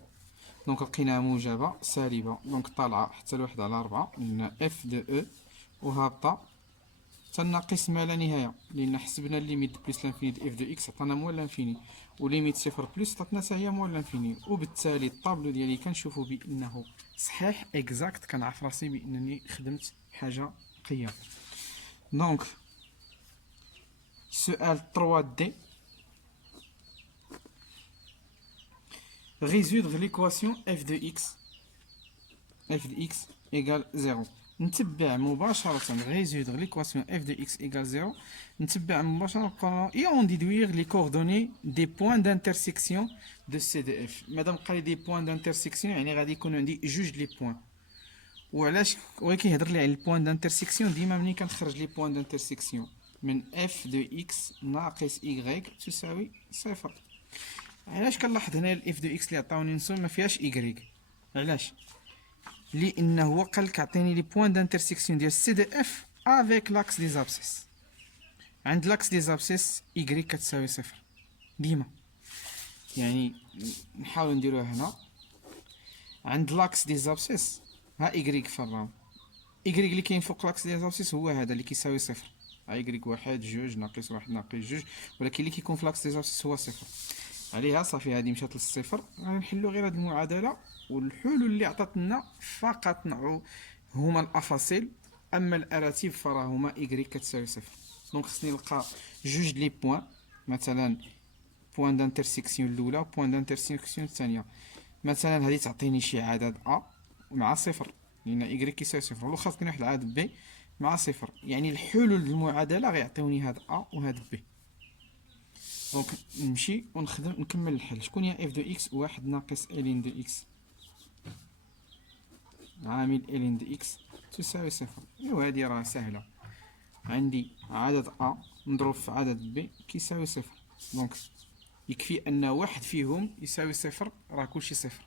دونك لقيناها موجبة سالبة، دونك طالعة حتى ل1/4 لأن اف دو او، وهابطة حتى ناقص ما لا نهاية، لأن حسبنا الليميت بليس لانفيني د اف دو اكس عطانا موال لانفيني، وليميت صفر بليس عطاتنا حتى هي موال لانفيني. وبالتالي الطابلو ديالي كنشوفو بأنه صحيح اكزاكت، كنعرف راسي بأنني خدمت حاجة نقية. دونك سؤال 3 دي، résoudre l'équation f de x égale 0. نتبع مباشرة résoudre l'équation f de x égale 0. نتبع مباشرة et on déduire les coordonnées des points d'intersection de C de f. مادام قال لي des points d'intersection يعني غادي يكون عندي جوج لي بوين. وعلاش هو كيهضر لي على البوان دانترسيكسيون؟ ديما ملي كنخرج لي بوان دانترسيكسيون من f de x ناقص y تساوي صفر. علاش كنلاحظ هنا الاف دو اكس اللي عطاوني نصوم ما فيهاش ايكغيك؟ علاش؟ لانه هو قال لك عطيني لي بوين دانترسيكسيون ديال سي دي اف افيك لاكس دي زابسيس. عند لاكس دي زابسيس ايكغيك كتساوي صفر ديما. يعني نحاول نديروها هنا، عند لاكس دي زابسيس ها ايكغيك فراهم، ايكغيك اللي كاين فوق لاكس دي زابسيس هو هذا اللي كيساوي صفر، ايكغيك واحد جوج ناقص واحد ناقص جوج، ولكن اللي كيكون في لاكس دي زابسيس هو صفر. عليها صافي هذه مشات للصفر. غنحلو غير هاد المعادله، والحلول اللي عطاتنا فقط هما الافاصيل، اما الاراتب فراهما ايكغيك كتساوي صفر. دونك خصني نلقى جوج لي بوين، مثلا بوين دانترسيكسيون الاولى وبوين دانترسيكسيون الثانيه. مثلا هذه تعطيني شي عدد ا مع صفر، لان ايكغيك كيساوي صفر، ولو خاصني واحد العدد بي مع صفر. يعني الحلول المعادله غيعطيوني هاد ا وهاد بي. دونك نمشي ونخدم نكمل الحل. شكون هي اف دو اكس؟ واحد ناقص الين دو اكس عامل الين دو اكس تساوي صفر. ايوا هادي راه سهله، عندي عدد ا نضرب في عدد بي كيساوي صفر. دونك يكفي ان واحد فيهم يساوي صفر، راه كلشي صفر،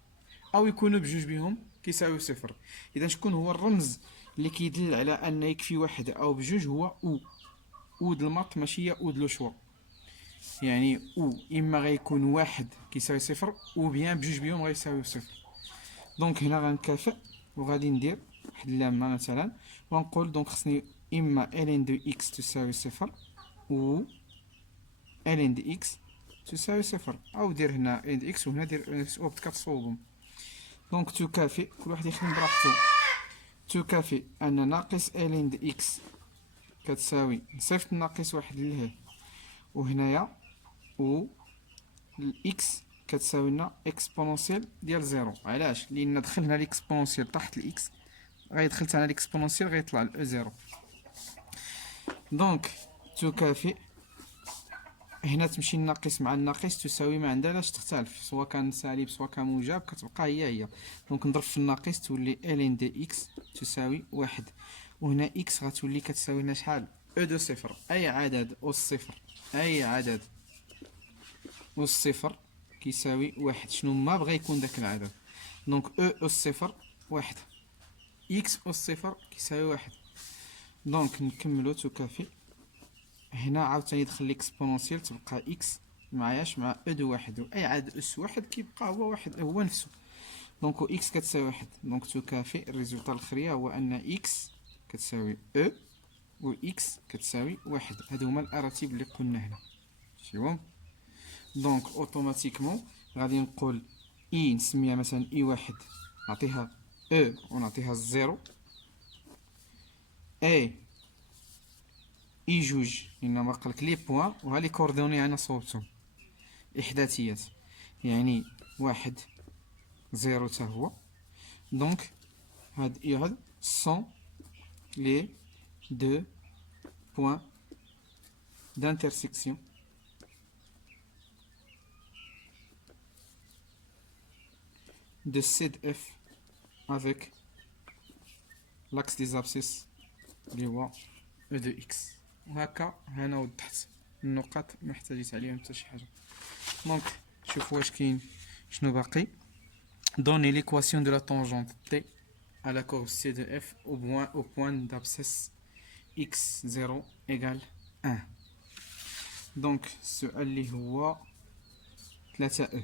او يكونوا بجوج بهم كيساوي صفر. اذا شكون هو الرمز اللي كيدل على ان يكفي واحد او بجوج؟ هو او د الماط، ماشي هي او د لو شوا. يعني او اما غيكون واحد كيساوي صفر، او بيان بجوج بيهم غيساويو صفر. دونك هنا غنكافئ وغادي ندير واحد اللامه مثلا، ونقول دونك خصني اما الين دو اكس تساوي صفر و الين دو اكس تساوي صفر، او دير هنا الين دو اكس وهنا دير الين دو اكس وبدك تصوبهم. دونك تكافئ، كل واحد يخدم براحتو. تكافئ ان ناقص الين دو اكس كتساوي نصيفط ناقص واحد لهيه، وهنايا و الاكس كتساوي لنا اكسبونونسيال ديال زيرو. علاش؟ لان دخل هنا الاكسبونونسيال تحت الاكس، غيدخل حتى هنا الاكسبونونسيال غيطلع الاو زيرو. دونك تكافئ هنا تمشي الناقص مع الناقص تساوي، ما عندها لاش تختلف، سواء كان سالب سواء كان موجب كتبقى هي. دونك نضرب في الناقص تولي الين دي اكس تساوي واحد، وهنا اكس غتولي كتساوي لنا شحال؟ او دو صفر. اي عدد اس صفر، اي عدد اس صفر كيساوي واحد، شنو ما بغا يكون داك العدد. دونك او اس صفر واحد، اكس اس صفر كيساوي واحد. دونك نكملو تكافئ، هنا عاوتاني دخل ليكسبونونسيال تبقى اكس معاياش مع او دو واحد، و اي عدد اس واحد كيبقى هو واحد هو نفسه. دونك اكس كتساوي واحد. دونك تكافئ الريزولطا الاخريه هو ان اكس كتساوي او و اكس كتساوي واحد. هادو هما الاراتب اللي قلنا هنا، شفتيهم؟ دونك اوتوماتيكمون غادي نقول اي نسميها مثلا اي واحد نعطيها او ونعطيها الزيرو، اي جوج انما قالك لي بوان وها لي كوردوني انا صوبتهم احداثيات، يعني واحد زيرو تا هو. دونك هاد اي هاد سون لي دو بوان d'intersection de C de F avec l'axe des abscisses اللي هو E de X. وهكا هنا وضحت النقاط ما احتاجيت عليهم حتى شي حاجه. دونك شوف واش كاين شنو باقي. Donner l'équation de la tangente T à la courbe C de F au point d'abscisse x0 égale 1. Donc السؤال اللي هو 3E.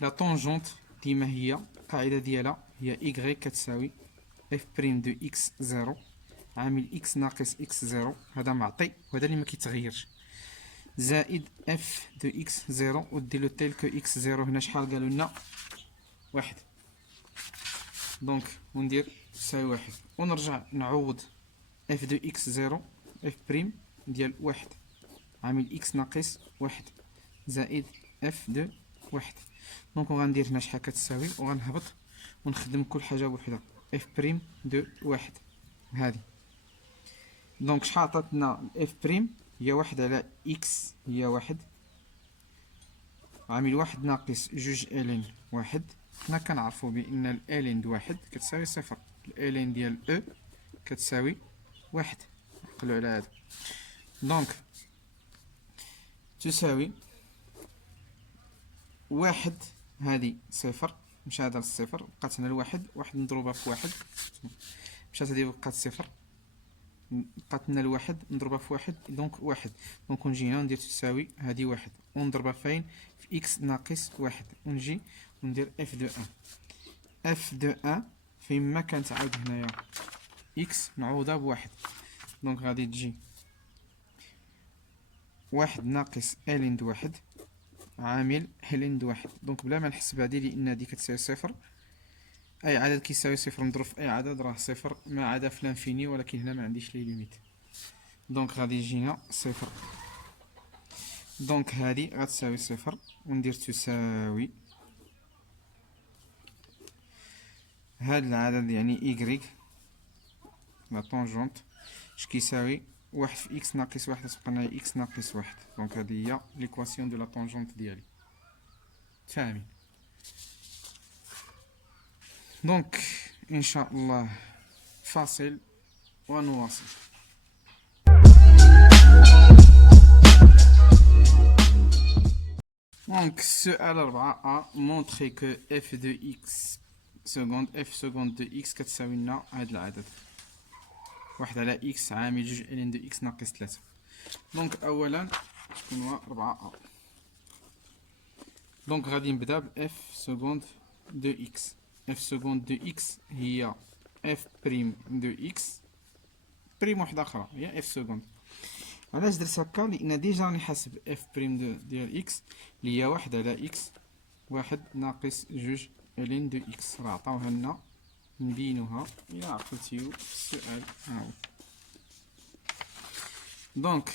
La tangente ديما هي القاعدة ديالها هي y كتساوي f بريم دو x0 عامل x ناقص x0، هذا معطي وهذا اللي ما كيتغيرش، زائد اف دو اكس زيرو ودير لو تيل كو اكس زيرو هنا شحال قالوا لنا؟ واحد. دونك وندير تساوي واحد ونرجع نعوض اف دو اكس زيرو اف بريم ديال واحد عامل اكس ناقص واحد زائد اف دو واحد. دونك وغندير هنا شحال كتساوي وغنهبط ونخدم كل حاجة بوحدها. اف بريم دو واحد هادي. دونك شحال عطاتنا اف بريم؟ هي واحد على إكس هي واحد عامل واحد ناقص جوج إلين واحد. حنا كنعرفو بأن الإلين د واحد كتساوي صفر، الإلين ديال أو كتساوي واحد، نعقلو على هذا. دونك تساوي واحد هادي صفر مشى هذا للصفر بقات هنا الواحد، واحد نضربها في واحد مشات هادي بقات صفر، بقات لنا الواحد نضربها في واحد دونك واحد. دونك نجي هنا ندير تساوي هادي واحد ونضربها فين؟ في اكس ناقص واحد ونجي وندير اف دو ان. اف دو ان فين ما كانت عاود هنايا اكس نعوضها بواحد، دونك غادي تجي واحد ناقص الين د واحد عامل الين د واحد. دونك بلا ما نحسب هادي لان هادي كتساوي صفر، اي عدد كيساوي صفر نضرب في اي عدد راه صفر ما عدا في لانفيني، ولكن هنا ما عنديش لي ليميت. دونك غادي يجينا صفر. دونك هادي غتساوي صفر وندير تساوي هاد العدد يعني إيكغيك لا طونجونت اش كيساوي واحد في إكس ناقص واحد تبقى لنا إكس ناقص واحد. دونك هادي هي ليكواسيون دو لا طونجونت ديالي. فاهمين؟ دونك إن شاء الله فاصل ونواصل. دونك السؤال 4 A montrer que f de x seconde f seconde de x كتساوي لنا هاد العدد واحد على x عامل جوج إلين دو x ناقص تلاتة. دونك أولا شكون هو 4 A. دونك غادي نبدا ب f seconde de x. f seconde de x هي f بريم دو x بريم واحدة أخرى هي f seconde. علاش درت هكا؟ لأن ديجا راني حاسب اف بريم ديال اكس اللي هي واحد على اكس واحد ناقص جوج إلين دو اكس، راه عطاوها لنا نبينوها إلا عقلتيو في السؤال هاهو. دونك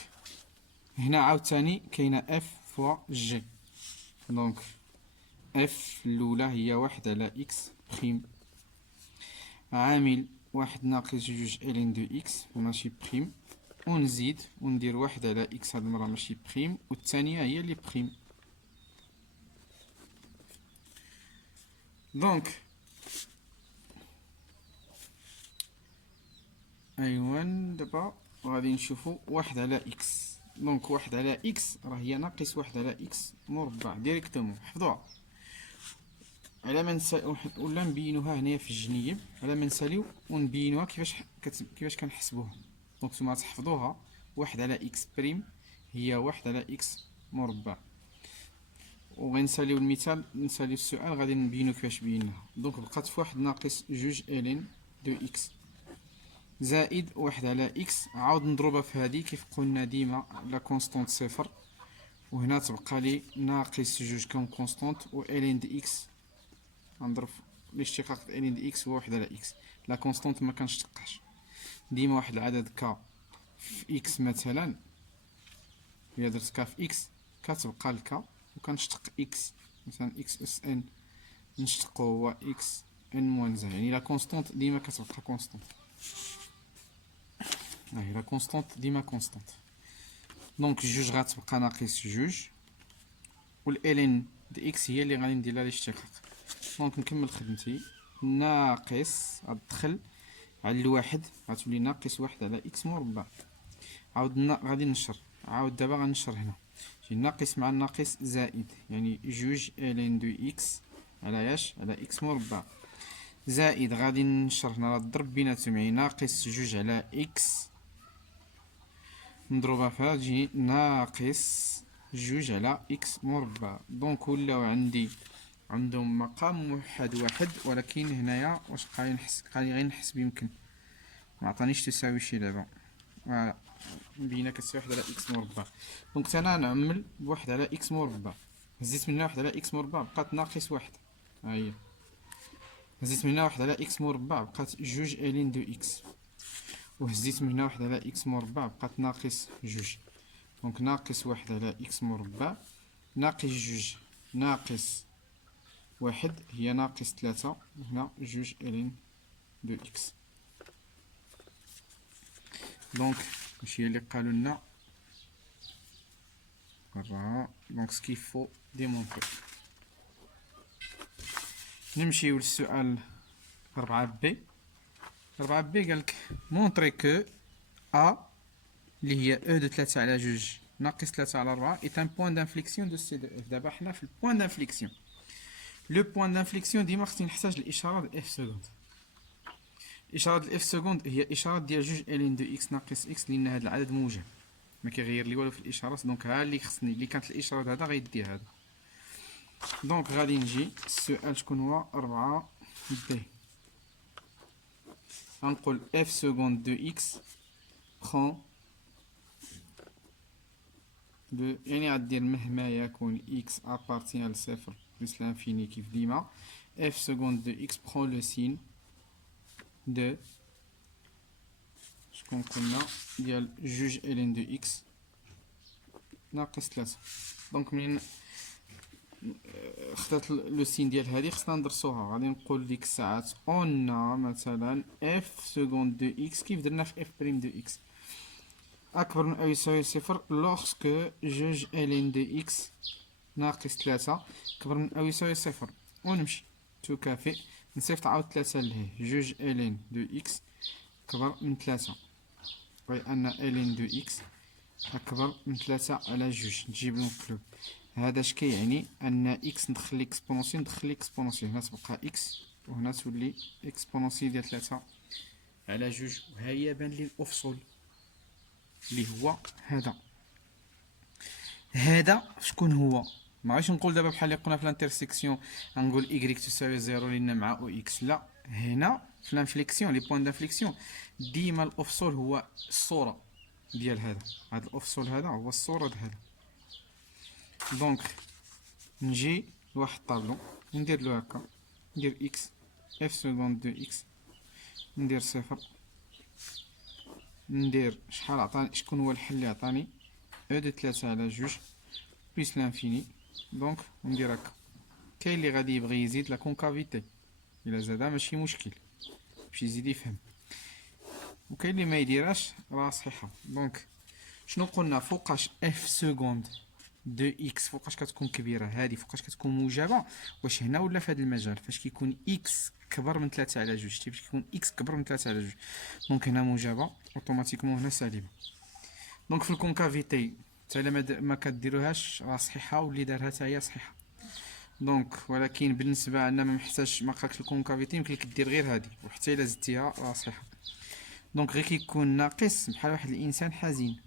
هنا عاوتاني كاينة اف فوا جي. دونك اف الأولى هي واحد على اكس بريم عامل واحد ناقص جوج إلين دو اكس ماشي بريم، ونزيد وندير واحد على اكس هاد المرة ماشي بريم، والثانية هي اللي بريم. دونك ايوا دابا غادي نشوفو واحد على اكس. دونك واحد على اكس راه هي ناقص واحد على اكس مربع ديريكتومون، حفظوها على ما نسى ولا نبينوها هنايا في الجنيب على ما نساليو ونبينوها كيفاش كنحسبوها. دونك نتوما تحفظوها واحد على اكس بريم هي واحد على اكس مربع، وغنساليو المثال نساليو السؤال غادي نبينو كيفاش بيناها. دونك بقات في واحد ناقص جوج إلين دو اكس زائد واحد على اكس عاود نضربها في هادي كيف قلنا ديما لا كونستونت صفر، وهنا تبقى لي ناقص جوج كون كونستونت و إلين دي اكس غنضرب الاشتقاق د إلين دي اكس هو واحد على اكس. لا كونستونت ما كنشتقاش ديما واحد العدد ك في اكس مثلا، إلا درت ك في اكس كتبقى الكا وكنشتق اكس مثلا اكس اس ان نشتقو هو اكس ان موان زان، يعني لا كونستونت ديما كتبقى كونستونت. هاهي لا كونستونت ديما كونستونت. دونك جوج غتبقى ناقص جوج والإلين دي اكس هي اللي غادي ندير لها الاشتقاق. دونك نكمل خدمتي ناقص غتدخل على الواحد غتولي ناقص واحد على اكس مربع. عاود غادي نشر عاود دابا غنشر هنا جي ناقص مع الناقص زائد، يعني جوج لين دو إكس على ياش على إكس مربع زائد غادي نشرح راه الضرب بيناتهم، يعني ناقص جوج على إكس مضروبة في هاد تجي ناقص جوج على إكس مربع. دونك ولاو عندي عندهم مقام موحد واحد، ولكن هنايا واش قال غير نحسب يمكن معطانيش تساوي شي لعبة. فوالا بينا كتساوي واحد على إكس مربع. دونك أنا نعمل بواحد على إكس مربع، هزيت منها واحد على إكس مربع بقات ناقص واحد، ها هي هزيت منها واحد على إكس مربع بقات جوج لين دو إكس، وهزيت من هنا واحد على إكس مربع بقات ناقص جوج. دونك ناقص واحد على إكس مربع ناقص جوج ناقص واحد هي ناقص تلاتة، وهنا جوج لين دو إكس. دونك ماشي هي اللي قالولنا برا. دونك سكيفو ديمونطري. نمشيو للسؤال 4 بي. 4 بي قالك مونطري كو أ اللي هي او دو 3 على جوج ناقص 3 على 4 est un point d'inflexion de C de F. دابا حنا في البوان دانفليكسيون. لو بوان دانفليكسيون ديما خصني نحتاج الاشاره د اف سكوند. اشاره د اف سكوند هي اشاره ديال جوج الين دو اكس ناقص اكس، لان هذا العدد موجب ما كيغير لي والو في الاشارات. دونك ها اللي خصني اللي كانت الاشاره هذا غيدي هذا. دونك غادي نجي السؤال شكون هو 4 بي. غنقول اف سكوند دو اكس برون دو، يعني غدير مهما يكون اكس ابارتيان لصفر بلس لانفيني كيف ديما. اف سكوند دو اكس برون لو سين دو شكون قلنا ديال جوج الين دو اكس ناقص 3. دونك منين خدات لو سين ديال هادي خصنا ندرسوها. غادي نقول ديك الساعات اون مثلا اف سكوند دو اكس كيف درنا في اف بريم دو اكس اكبر من او يساوي صفر لوغسكو جوج الين دو اكس ناقص 3 كبر من او يساوي صفر. ونمشي تكافئ نصيفط عاود 3 لهيه جوج الين دو اكس كبر من 3، أن الين دو إكس أكبر من 3 على جوج. نجيب المقلوب هذا اش كيعني أن إكس ندخل إكسبونونسيال ندخل إكسبونونسيال، هنا تبقى إكس وهنا تولي إكسبونونسيال ديال 3 على جوج. وهي بان لي الأفصول اللي هو هذا شكون هو. ما غاديش نقول دابا بحال اللي قلنا في الانترسيكسيون غنقول إيكغيك تساوي زيرو لأن مع أو إكس، لا هنا في الانفليكسيون لي بوان دانفليكسيون ديما الأفصول هو الصورة ديال هذا الأفصول هذا هو الصورة د هذا. دونك نجي لواحد الطابلو ندير له هكا ندير إكس اف سكوند دو إكس ندير صفر ندير شحال عطاني شكون هو الحل اللي عطاني او دو 3 على جوج بلس لانفيني. دونك ندير هكا. كاين اللي غادي يبغي يزيد لا كونكافيتي إلا زادا ماشي مشكل باش يزيد يفهم، وكاين اللي ما يديرهاش راه صحيحه. دونك شنو قلنا فوقاش اف سكوند دو اكس فوقاش كتكون كبيره هذه فوقاش كتكون موجبه، واش هنا ولا في هذا المجال فاش كيكون اكس كبر من 3 على جوج شتي فاش كيكون اكس كبر من 3 على جوج دونك هنا موجبه اوتوماتيكمون هنا سالبه. دونك في الكونكافيتي حتى ما كديروهاش راه صحيحه واللي دارها حتى هي صحيحه. دونك ولكن بالنسبه لنا ما محتاجش ما قالكش الكونكافيتي يمكن لك دير غير هذه وحتى الا زدتيها راه صحيحه. دونك غير كيكون ناقص بحال واحد الانسان حزين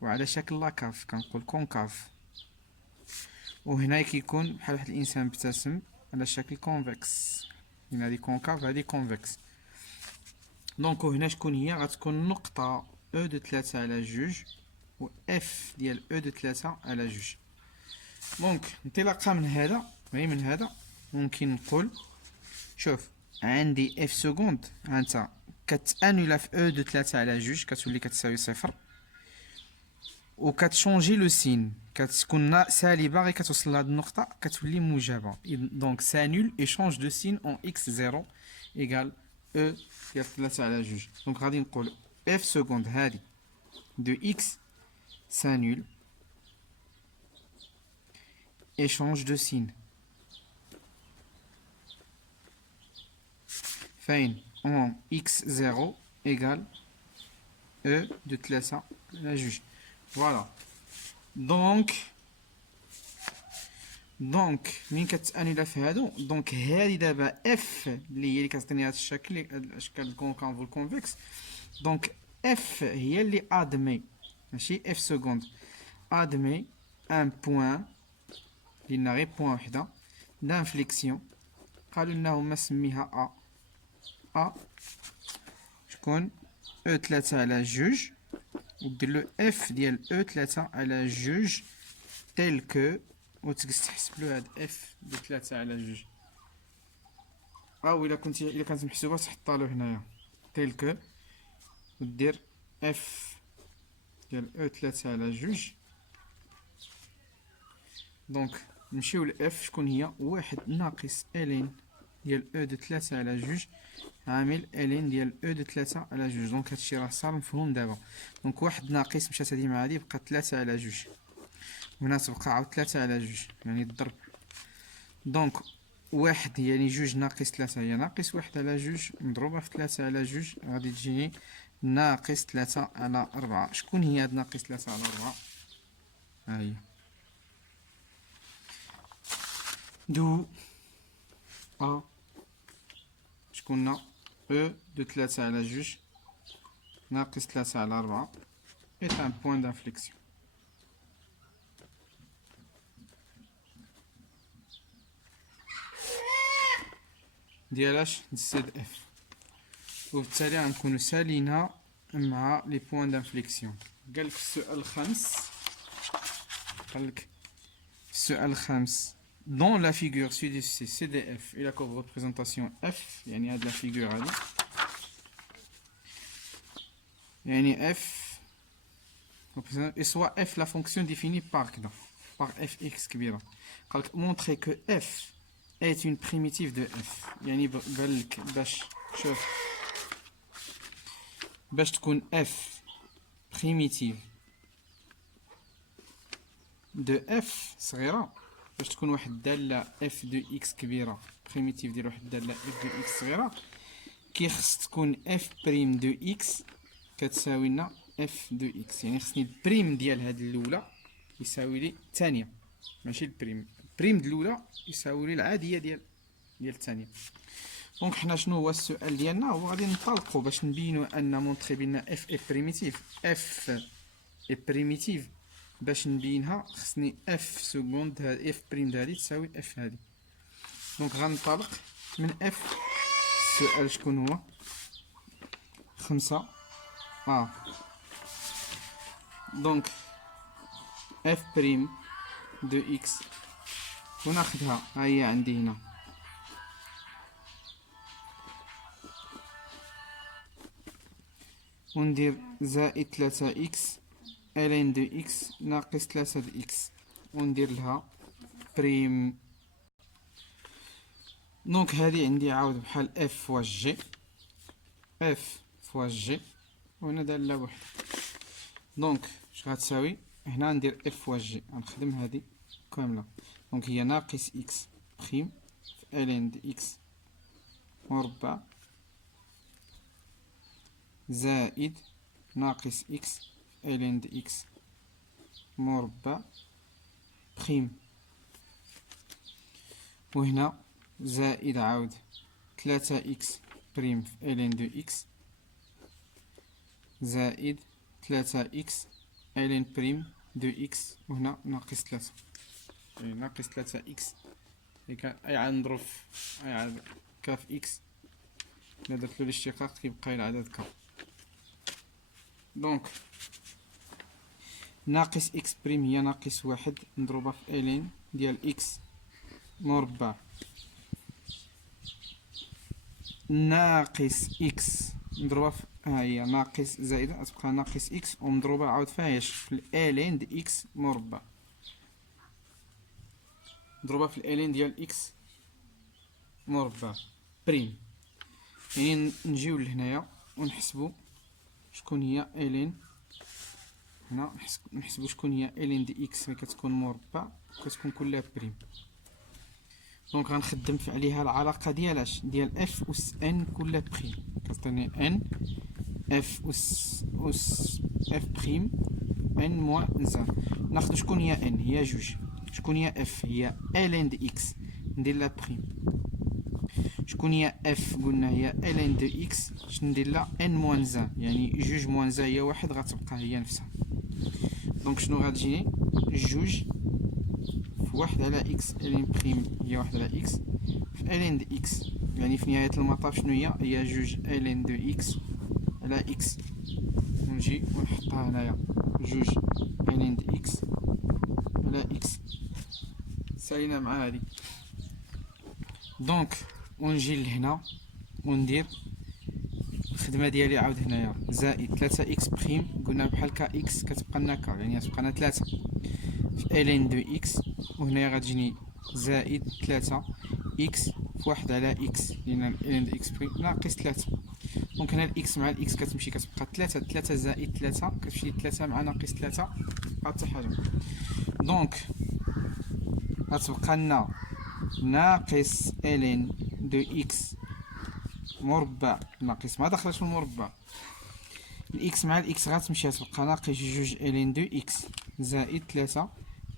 وعلى شكل لاكاف كنقول كونكاف، وهنا كيكون بحال واحد الانسان مبتسم على شكل كونفكس، هنا هادي كونكاف هادي كونفكس. دونك هنا شكون هي غتكون نقطة او دو 3 على جوج و اف ديال او دو 3 على جوج. دونك انطلاقا من هذا غير من هذا ممكن نقول شوف عندي اف سكوند هانتا كتانولا في او دو 3 على جوج كتولي كتساوي صفر وكتشونجي لو سين كتكون سالبه غير كتوصل لهاد النقطه كتولي موجبه. دونك سانول ايشونج دو سين اون اكس زيرو ايكال او ديال 3 على جوج. دونك غادي نقول اف سكوند هادي دو اكس سانول échange de signe فين en x0 égale e de 3 على جوج. فوالا دونك مين كتسالني في هادو، دونك هادي دابا اف اللي هي اللي كتعطيني هاد الشكل، هاد الاشكال الكونكاف والكونفكس. دونك اف هي اللي ادمي، ماشي اف سكوند، ادمي ان بوين اللي لنا غير بوين وحده دانفليكسيون. قالوا لنا هما سميها ا شكون او 3 على جوج، ودير له اف ديال او 3 على جوج تيل كو، وتجلس تحسب له هاد اف ب 3 على جوج، او الا كانت محسوبه تحطها له هنايا تيل كو، ودير اف ديال او 3 على جوج. دونك نمشيو لاف شكون هي، واحد ناقص الين ديال او دو 3 على جوج عامل الين ديال او دو 3 على جوج. دونك هادشي راه صار مفهوم دابا. دونك واحد ناقص مشات هادي مع هادي بقات 3 على جوج، وهنا تبقى عاود 3 على جوج يعني الضرب. دونك واحد يعني جوج ناقص 3 هي ناقص واحد على جوج مضروبة في 3 على جوج، غادي تجيني ناقص 3 على 4. شكون هي هاد ناقص 3 على 4؟ ها هي دو ا شكون او دو 3 على جوج ناقص 3 على 4 est un point d'inflexion. ديالاش زد اف، وبالتالي غنكونو سالينا مع لي بوين دانفليكسيون. قالك السؤال الخامس، قالك السؤال الخامس dans la figure ci-dessus CDF et la courbe représentation F، يعني هاد لا فيغور هادي، يعني F et soit F la fonction définie par كدا par fx كبيرة. قالك montrer que F est une primitive de F، يعني بالك باش شوف باش تكون F primitive de F صغيرة، باش تكون واحد الدالة F de X كبيرة primitive ديال واحد الدالة F de X صغيرة، كيخص تكون F prime de X كتساوي لنا F de X. يعني خصني البريم ديال هاد الأولى يساوي لي الثانية، ماشي البريم ديال الأولى يساوي لي العادية ديال الثانية. دونك حنا شنو هو السؤال ديالنا؟ هو غادي ننطلقوا باش نبينو ان مونطري بان اف اي بريميتيف، اف اي بريميتيف باش نبينها خصني اف سكوند اف بريم هادي تساوي اف هادي. دونك غنطلق من اف. السؤال شكون هو؟ 5 دونك اف بريم دو اكس، وناخدها ها هي عندي هنا وندير زائد 3 اكس الين دو اكس ناقص 3 دو اكس، وندير لها بريم. دونك هذه عندي عاود بحال اف فوا جي، اف فوا جي، وهنا دالة وحدة. دونك اش غتساوي؟ هنا ندير اف فوا جي، غنخدم هذه كاملة. دونك هي ناقص اكس بريم في الين دو اكس مربع زائد ناقص اكس الين دو اكس مربع بريم، وهنا زائد عاود 3 اكس بريم في الين دو اكس زائد 3 اكس الين بريم دو اكس، وهنا ناقص 3 يعني ناقص 3 اكس اي عاد نضرب اي عاد كاف اكس الا درت له الاشتقاق كيبقى العدد ك. دونك ناقص اكس بريم هي ناقص واحد نضربها في الين ديال اكس مربع ناقص اكس نضربها في ها هي ناقص زائدة تبقى ناقص اكس ومضروبة عاود فايش في الالين ديال اكس مربع، نضربها في الالين ديال اكس مربع بريم. يعني نجيو لهنايا ونحسبو شكون هي الين، هنا نحسبو شكون هي الين دي اكس ملي كتكون مربع وكتكون كلها بريم. دونك غنخدم عليها العلاقة ديالاش ديال اف اس ان كلها بريم، كتعطيني ان اف اس اف بريم ان موان زان. ناخدو شكون هي ان، هي جوج. شكون هي اف، هي ال ان دو اكس. ندير لا بريم. شكون هي اف، قلنا هي ال ان دو اكس. شنو ندير لها ان موان زان، يعني جوج موان زان هي واحد، غتبقى هي نفسها. دونك شنو غتجيني، جوج في واحد على اكس ال ان بريم هي واحد على اكس في ال ان دو اكس، يعني في نهاية المطاف شنو هي جوج ال ان دو اكس على اكس. ونجي ونحطها هنايا جوج ال ان دو اكس على اكس، سالينا مع هادي. دونك ونجي لهنا وندير الخدمه ديالي عاود هنايا زائد 3 اكس بريم. قلنا بحال كا اكس كتبقى لنا كا، يعني غتبقى لنا 3 في ال ان دو اكس، وهنايا غتجيني زائد 3 اكس في واحد على اكس، لان ال ان دو اكس بريم ناقص 3. دونك هنا الاكس مع الاكس كتمشي كتبقى 3، 3 زائد 3 كتمشي 3 مع ناقص 3 مبقى حتى حاجه. دونك غتبقى لنا ناقص ال ان دو اكس مربع ناقص ما دخلش في المربع، الاكس مع الاكس غتمشي تبقى ناقص جوج ال ان دو اكس زائد 3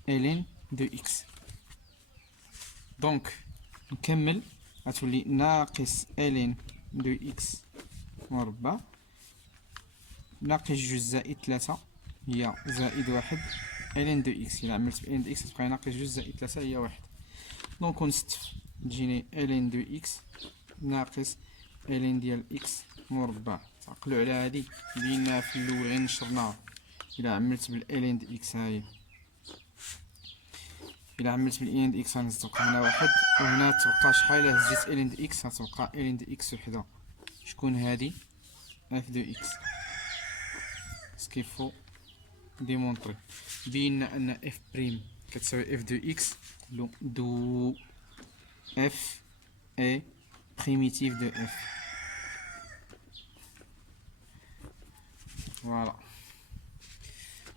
ال ان دو اكس. دونك نكمل، غتولي ناقص ال ان دو اكس مربع ناقص جوج زائد 3 هي زائد واحد ال ان دو اكس. الا عملت ب ال ان دو اكس تبقى ناقص جوج زائد 3 هي واحد. دونك نستف تجيني ال ان دو اكس ناقص ال ان ديال اكس مربع. تعقلوا على هادي اللي في الاول غير نشرناها. الا عملت بالال ان دو اكس هاهي، الا عملت بالال ان دو اكس غنتبقى هنا واحد، وهنا تبقى شحال. الا هزيت ال ان دو اكس غتبقى ال ان دو اكس وحده. شكون هادي؟ اف دو اكس. سكيفو ديمونطري بينا ان اف بريم كتساوي اف دو اكس. نقولو دو اف اي بريميتيف دو اف. فوالا.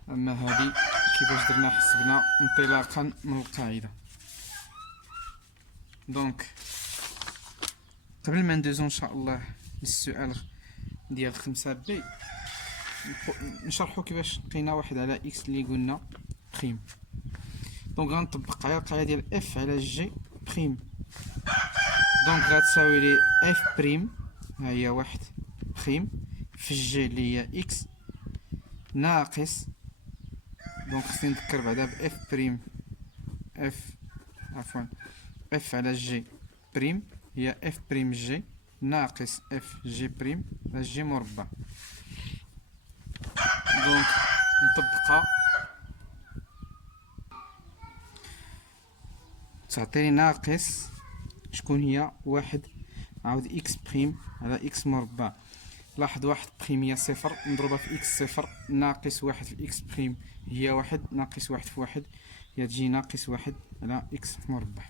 اما هادي كيفاش درنا حسبنا انطلاقا من القاعده. دونك قبل ما ندوزو ان شاء الله للسؤال ديال 5 بي، نشرحو كيفاش لقينا واحد على اكس اللي قلنا بريم. دونك غنطبق على القاعده ديال اف على جي بريم. دونك غتساوي لي اف بريم ها هي واحد بريم في جي اللي هي اكس ناقص. دونك خصني نذكر بعدا باف بريم اف عفوا اف على جي بريم هي اف بريم جي ناقص اف جي بريم على جي مربع. دونك نطبقها تعطيني ناقص شكون هي واحد عاود اكس بريم على اكس مربع. لاحظ واحد بريم هي صفر نضربها في اكس صفر ناقص واحد في اكس بريم هي واحد ناقص واحد في واحد هي تجي ناقص واحد على اكس مربع.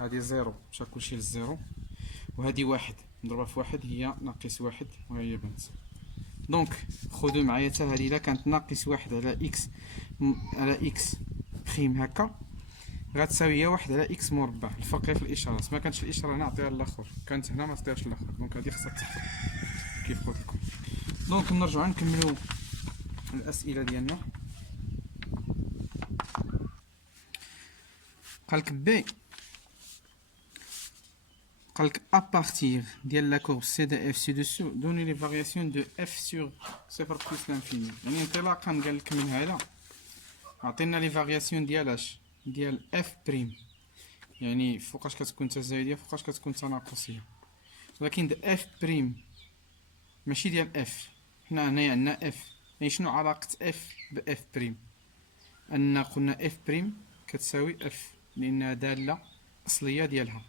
هادي زيرو مشى كلشي للزيرو، وهادي واحد نضربها في واحد هي ناقص واحد وهي بنت. دونك خذوا معايا حتى هادي الا كانت ناقص واحد على اكس على اكس بريم هكا غتساوي هي واحد على اكس مربع. الفرق في الاشارات، ما كانتش الاشاره هنا عطيها للاخر، كانت هنا ما عطيهاش للاخر. دونك هادي خصها تحفظ كيف قلت لكم. دونك نرجعوا نكملوا الاسئله ديالنا. قالك بي قالك à partir ديال لا كورب سي دي اف سي دوسو دوني لي فارياسيون دو اف سور صفر بلس لانفيني. يعني انطلاقا قال لك من هذا عطينا لي فارياسيون ديال اش ديال اف بريم، يعني فوقاش كتكون تزايديه فوقاش كتكون تناقصيه. ولكن د اف بريم ماشي ديال اف. حنا هنايا عندنا اف، يعني شنو علاقه اف باف بريم؟ ان قلنا اف بريم كتساوي اف لانها داله اصليه ديالها.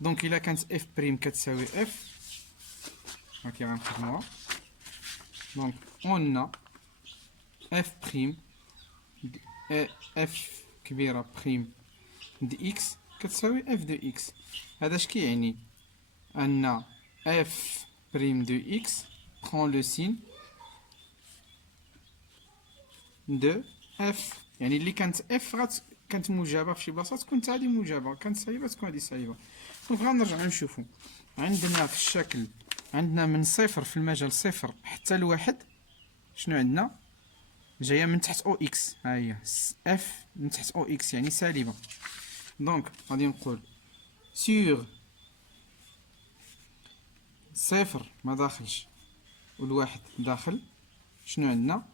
دونك الا كانت اف بريم كتساوي اف هاكي غنخدموها. دونك قلنا اف بريم اف كبيره بريم دي اكس كتساوي اف دو اكس. هذا اش كيعني؟ ان اف بريم دو اكس prend le signe de f. يعني اللي كانت اف كانت موجبه في شي بلاصه تكون حتى هذه موجبه، كانت سالبه تكون هذه سالبه. دونك غنرجعو نشوفو عندنا في الشكل عندنا من صفر في المجال صفر حتى لواحد شنو عندنا؟ جايه من تحت او اكس، ها هي اف من تحت او اكس يعني سالبه. دونك غادي نقول سور صفر ما داخلش والواحد داخل، شنو عندنا؟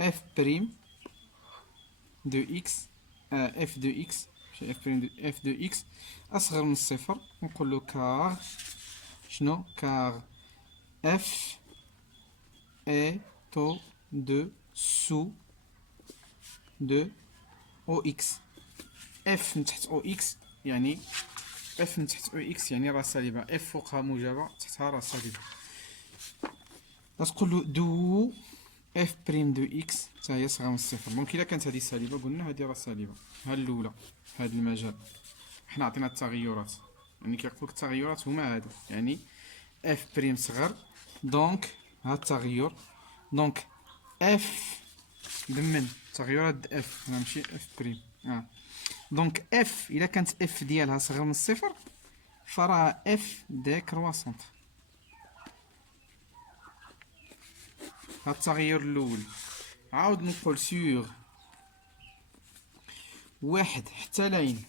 اف بريم دو اكس، اف دو اكس ماشي اف بريم دو اف دو اكس اصغر من الصفر. نقول له كار شنو؟ كار اف اي تو دو سو دو او اكس. اف من تحت او اكس يعني اف من تحت او اكس يعني راه سالبه، اف فوقها موجبه تحتها راه سالبه. غتقول له دو اف بريم دو اكس حتى هي صغيره من الصفر. دونك الا كانت هذه سالبه قلنا هذه راه سالبه. ها الاولى في هذا المجال حنا عطينا التغيرات، يعني كيقولك التغيرات هما هادو، يعني اف بريم صغر دونك ها التغير. دونك اف دمن تغيرات د اف ماشي اف بريم. دونك اف الا كانت اف ديالها صغر من الصفر فراه اف دي كرواسونت. ها التغير الاول. عاود نقول سيغ واحد حتى لين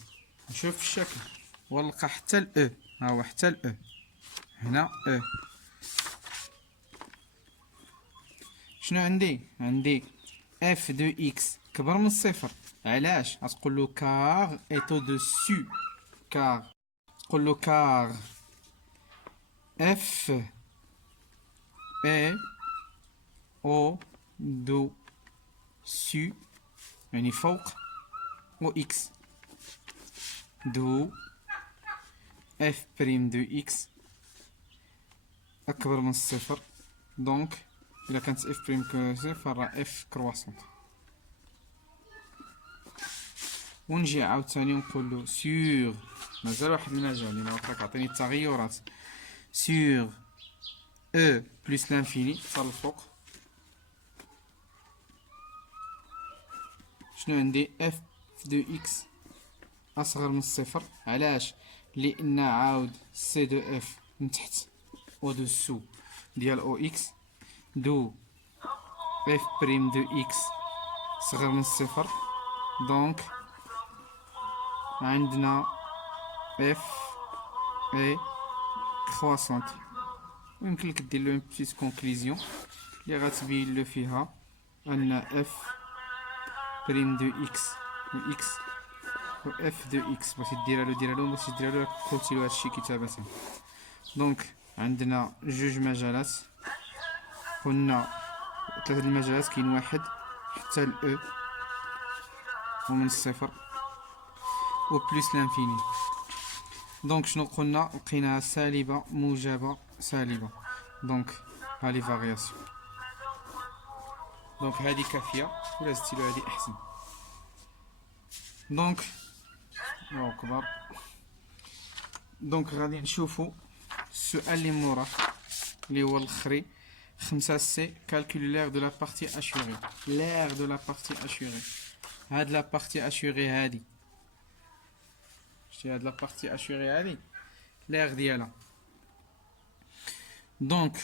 نشوف الشكل ونلقى حتى الاو، ها هو حتى الاو هنا او. شنو عندي؟ عندي اف دو اكس كبر من الصفر. علاش؟ غتقول له كار ايتو دو سو، كار تقول له كار اف اي او دو سو يعني فوق او اكس دو اف بريم دو اكس اكبر من الصفر. دونك الا كانت اف بريم كصفر فراه اف كرواسونت. ونجي عاوتاني نقول له سور، مازال واحد المجال اللي قلت لك عطيني التغيرات، سور او بلس لانفيني حتى الفوق. شنو عندي؟ اف دو اكس اصغر من الصفر. علاش؟ لان عاود سي دو اف من تحت او دو سو ديال او اكس دو اف بريم دو اكس صغر من الصفر. دونك عندنا اف اي كرواسونت. ويمكن لك دير له اون بيتيت كونكليزيون اللي غتبين له فيها ان اف بريم دو اكس و اكس و اف دو اكس بغيتي ديرها له بغيتي ديرها له قلتي له هادشي كتابة. دونك عندنا جوج مجالات، قلنا ثلاثة المجالات كاين واحد حتى الاو ومن الصفر و بلس لانفيني. دونك شنو قلنا؟ لقيناها سالبة موجبة سالبة. دونك ها لي فارياسيون. دونك هادي كافية ولا زدتيلو هادي احسن. دونك الله اكبر. دونك غادي نشوفو السؤال اللي موراه اللي هو الاخري 5 سي كالكول لير دو لا بارتي اشوري. لير دو لا بارتي اشوري، هاد لا بارتي اشوري هادي، شتي هاد لا بارتي اشوري هادي لير ديالها. دونك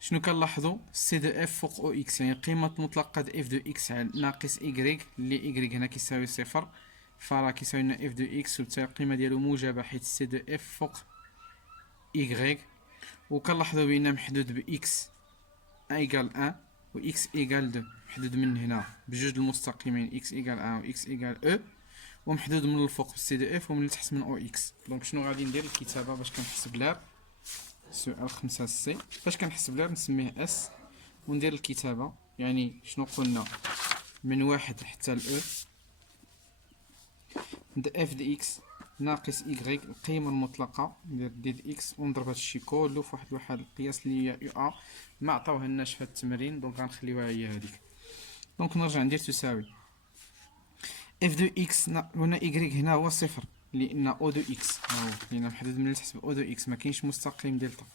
شنو كنلاحظوا؟ سي دو اف فوق او اكس يعني قيمة مطلقة د اف دو اكس ناقص ايكغيك، اللي ايكغيك هنا كيساوي صفر فراه كيساوي لنا اف دو اكس وبالتالي القيمة ديالو موجبة حيت سي دو اف فوق ايكغيك. وكنلاحظوا بان محدود ب اكس ايكال 1 و اكس ايكال 2، محدود من هنا بجوج المستقيمين اكس ايكال 1 و اكس ايكال او، ومحدود من الفوق بالسي دو اف ومن التحت من او اكس. دونك شنو غادي ندير؟ الكتابة باش كنحسب لها سؤال 5 سي باش كنحسب لها نسميه اس وندير الكتابة. يعني شنو قلنا؟ من واحد حتى الاو د اف دي اكس ناقص ايكغيك القيمة المطلقة ندير دي د اكس ونضرب هادشي كلو في واحد القياس اللي هي يو ا ما عطاوهالناش في هاد التمرين دونك غنخليوها هي هاديك. دونك نرجع ندير تساوي اف دو اكس هنا ايكغيك هنا هو صفر لان او دو اكس هاهو لان محدود من التحت او دو اكس مكاينش مستقيم دلتا.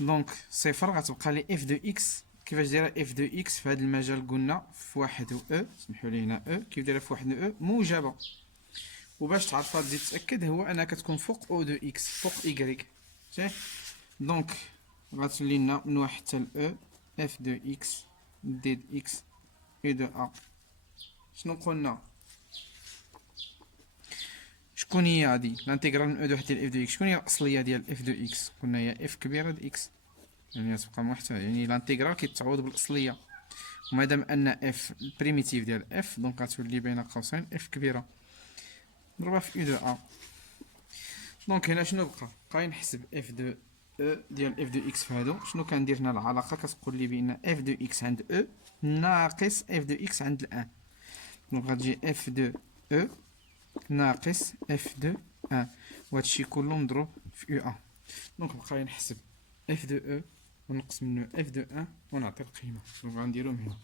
دونك صفر غتبقى لي اف دو اكس. كيفاش دايره اف دو اكس في هذا المجال؟ قلنا في واحد و او، سمحوا لي هنا او كيف دايره في واحد و او موجبه. وباش تعرفها تزيد تاكد هو انها كتكون فوق او دو اكس فوق ايكغيك. صافي. دونك غتولي لنا من واحد حتى الاو اف دو اكس ديد إكس أو دو أ. شنو قلنا؟ شكون هي هادي الانتيغرال من أو دو حتى لإف دو إكس؟ شكون هي الأصلية ديال إف دو إكس؟ قلنا هي إف كبيرة د إكس، يعني تبقى محتوى، يعني الانتيغرال كيتعوض بالأصلية، ومادام أن إف البريميتيف ديال إف دونك غتولي بين قوسين إف كبيرة نضربها في أو دو أ. دونك هنا شنو بقى نحسب اف دو او ديال اف دو اكس في هادو. شنو كندير هنا؟ العلاقه كتقول لي بان اف دو اكس عند او ناقص اف دو اكس عند الان. دونك غتجي اف دو او ناقص اف دو ان، وهادشي كله مضروب في او ا. دونك بقى نحسب اف دو او ونقص منه اف دو ان ونعطي القيمه. دونك غنديرهم هنا.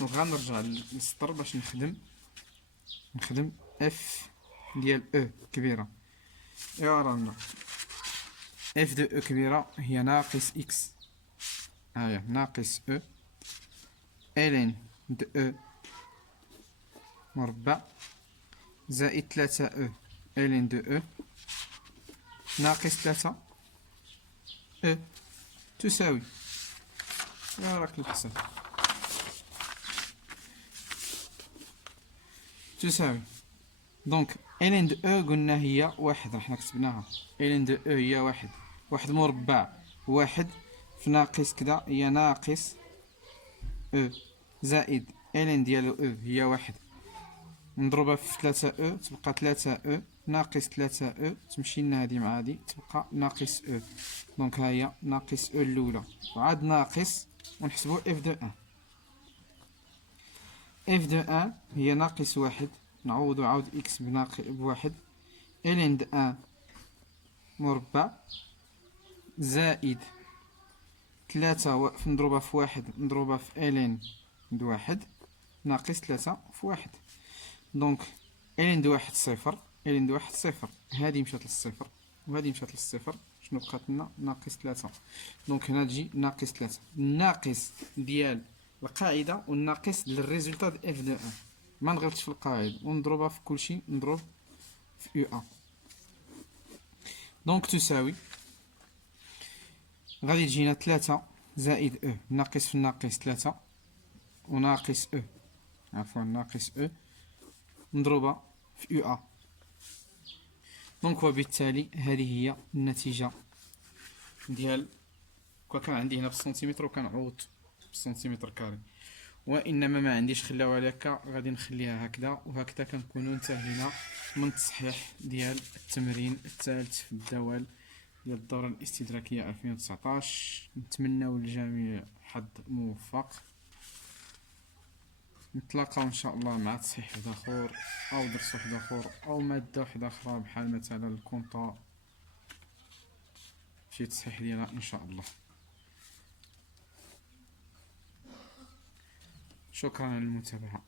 دونك غنرجع للسطر باش نخدم اف ديال او كبيره. ايوا رانا اف دو او كبيرة هي ناقص اكس، هاهي ناقص او الين دو او مربع زائد 3 او الين دو او ناقص 3 او تساوي، يا راك الحساب، تساوي. دونك الين دو او قلنا هي واحد، حنا كتبناها الين دو او هي واحد، واحد مربع واحد في ناقص كدا هي ناقص او زائد الين ديال او هي واحد نضربها في 3 او تبقى 3 او ناقص 3 او تمشي لنا هادي مع هادي تبقى ناقص او. دونك ها هي ناقص او الاولى وعاد ناقص ونحسبو اف دو ان. اف دو ان هي ناقص واحد، نعوضو عاود اكس بواحد الين د ان مربع زائد 3 نضربها في واحد نضربها في الين د واحد ناقص 3 في واحد. دونك الين د واحد صفر، الين د واحد صفر، هادي مشات للصفر وهادي مشات للصفر، شنو بقات لنا؟ ناقص 3. دونك هنا تجي ناقص 3، الناقص ديال القاعدة والناقص للريزولتا د اف دو ان. ما نغلطش في القاعدة ونضربها في كلشي، نضرب في او ا. دونك تساوي غادي تجينا 3 زائد او ناقص في الناقص 3 وناقص او، عفوا ناقص او مضروبة في او ا. دونك وبالتالي هذه هي النتيجة ديال كان عندي هنا بالسنتيمتر وكنعوض بالسنتيمتر كاري، وانما ما عنديش خلاوها لك غادي نخليها هكذا. وهكذا كنكونوا انتهينا من التصحيح ديال التمرين الثالث في الدوال ديال الدورة الاستدراكية 2019. نتمنى للجميع حظ موفق. نتلاقاو ان شاء الله مع تصحيح واحد اخر او درس واحد اخر او ماده واحده اخرى بحال مثلا الكونطا، شي تصحيح ديالها ان شاء الله. شكرا للمتابعه.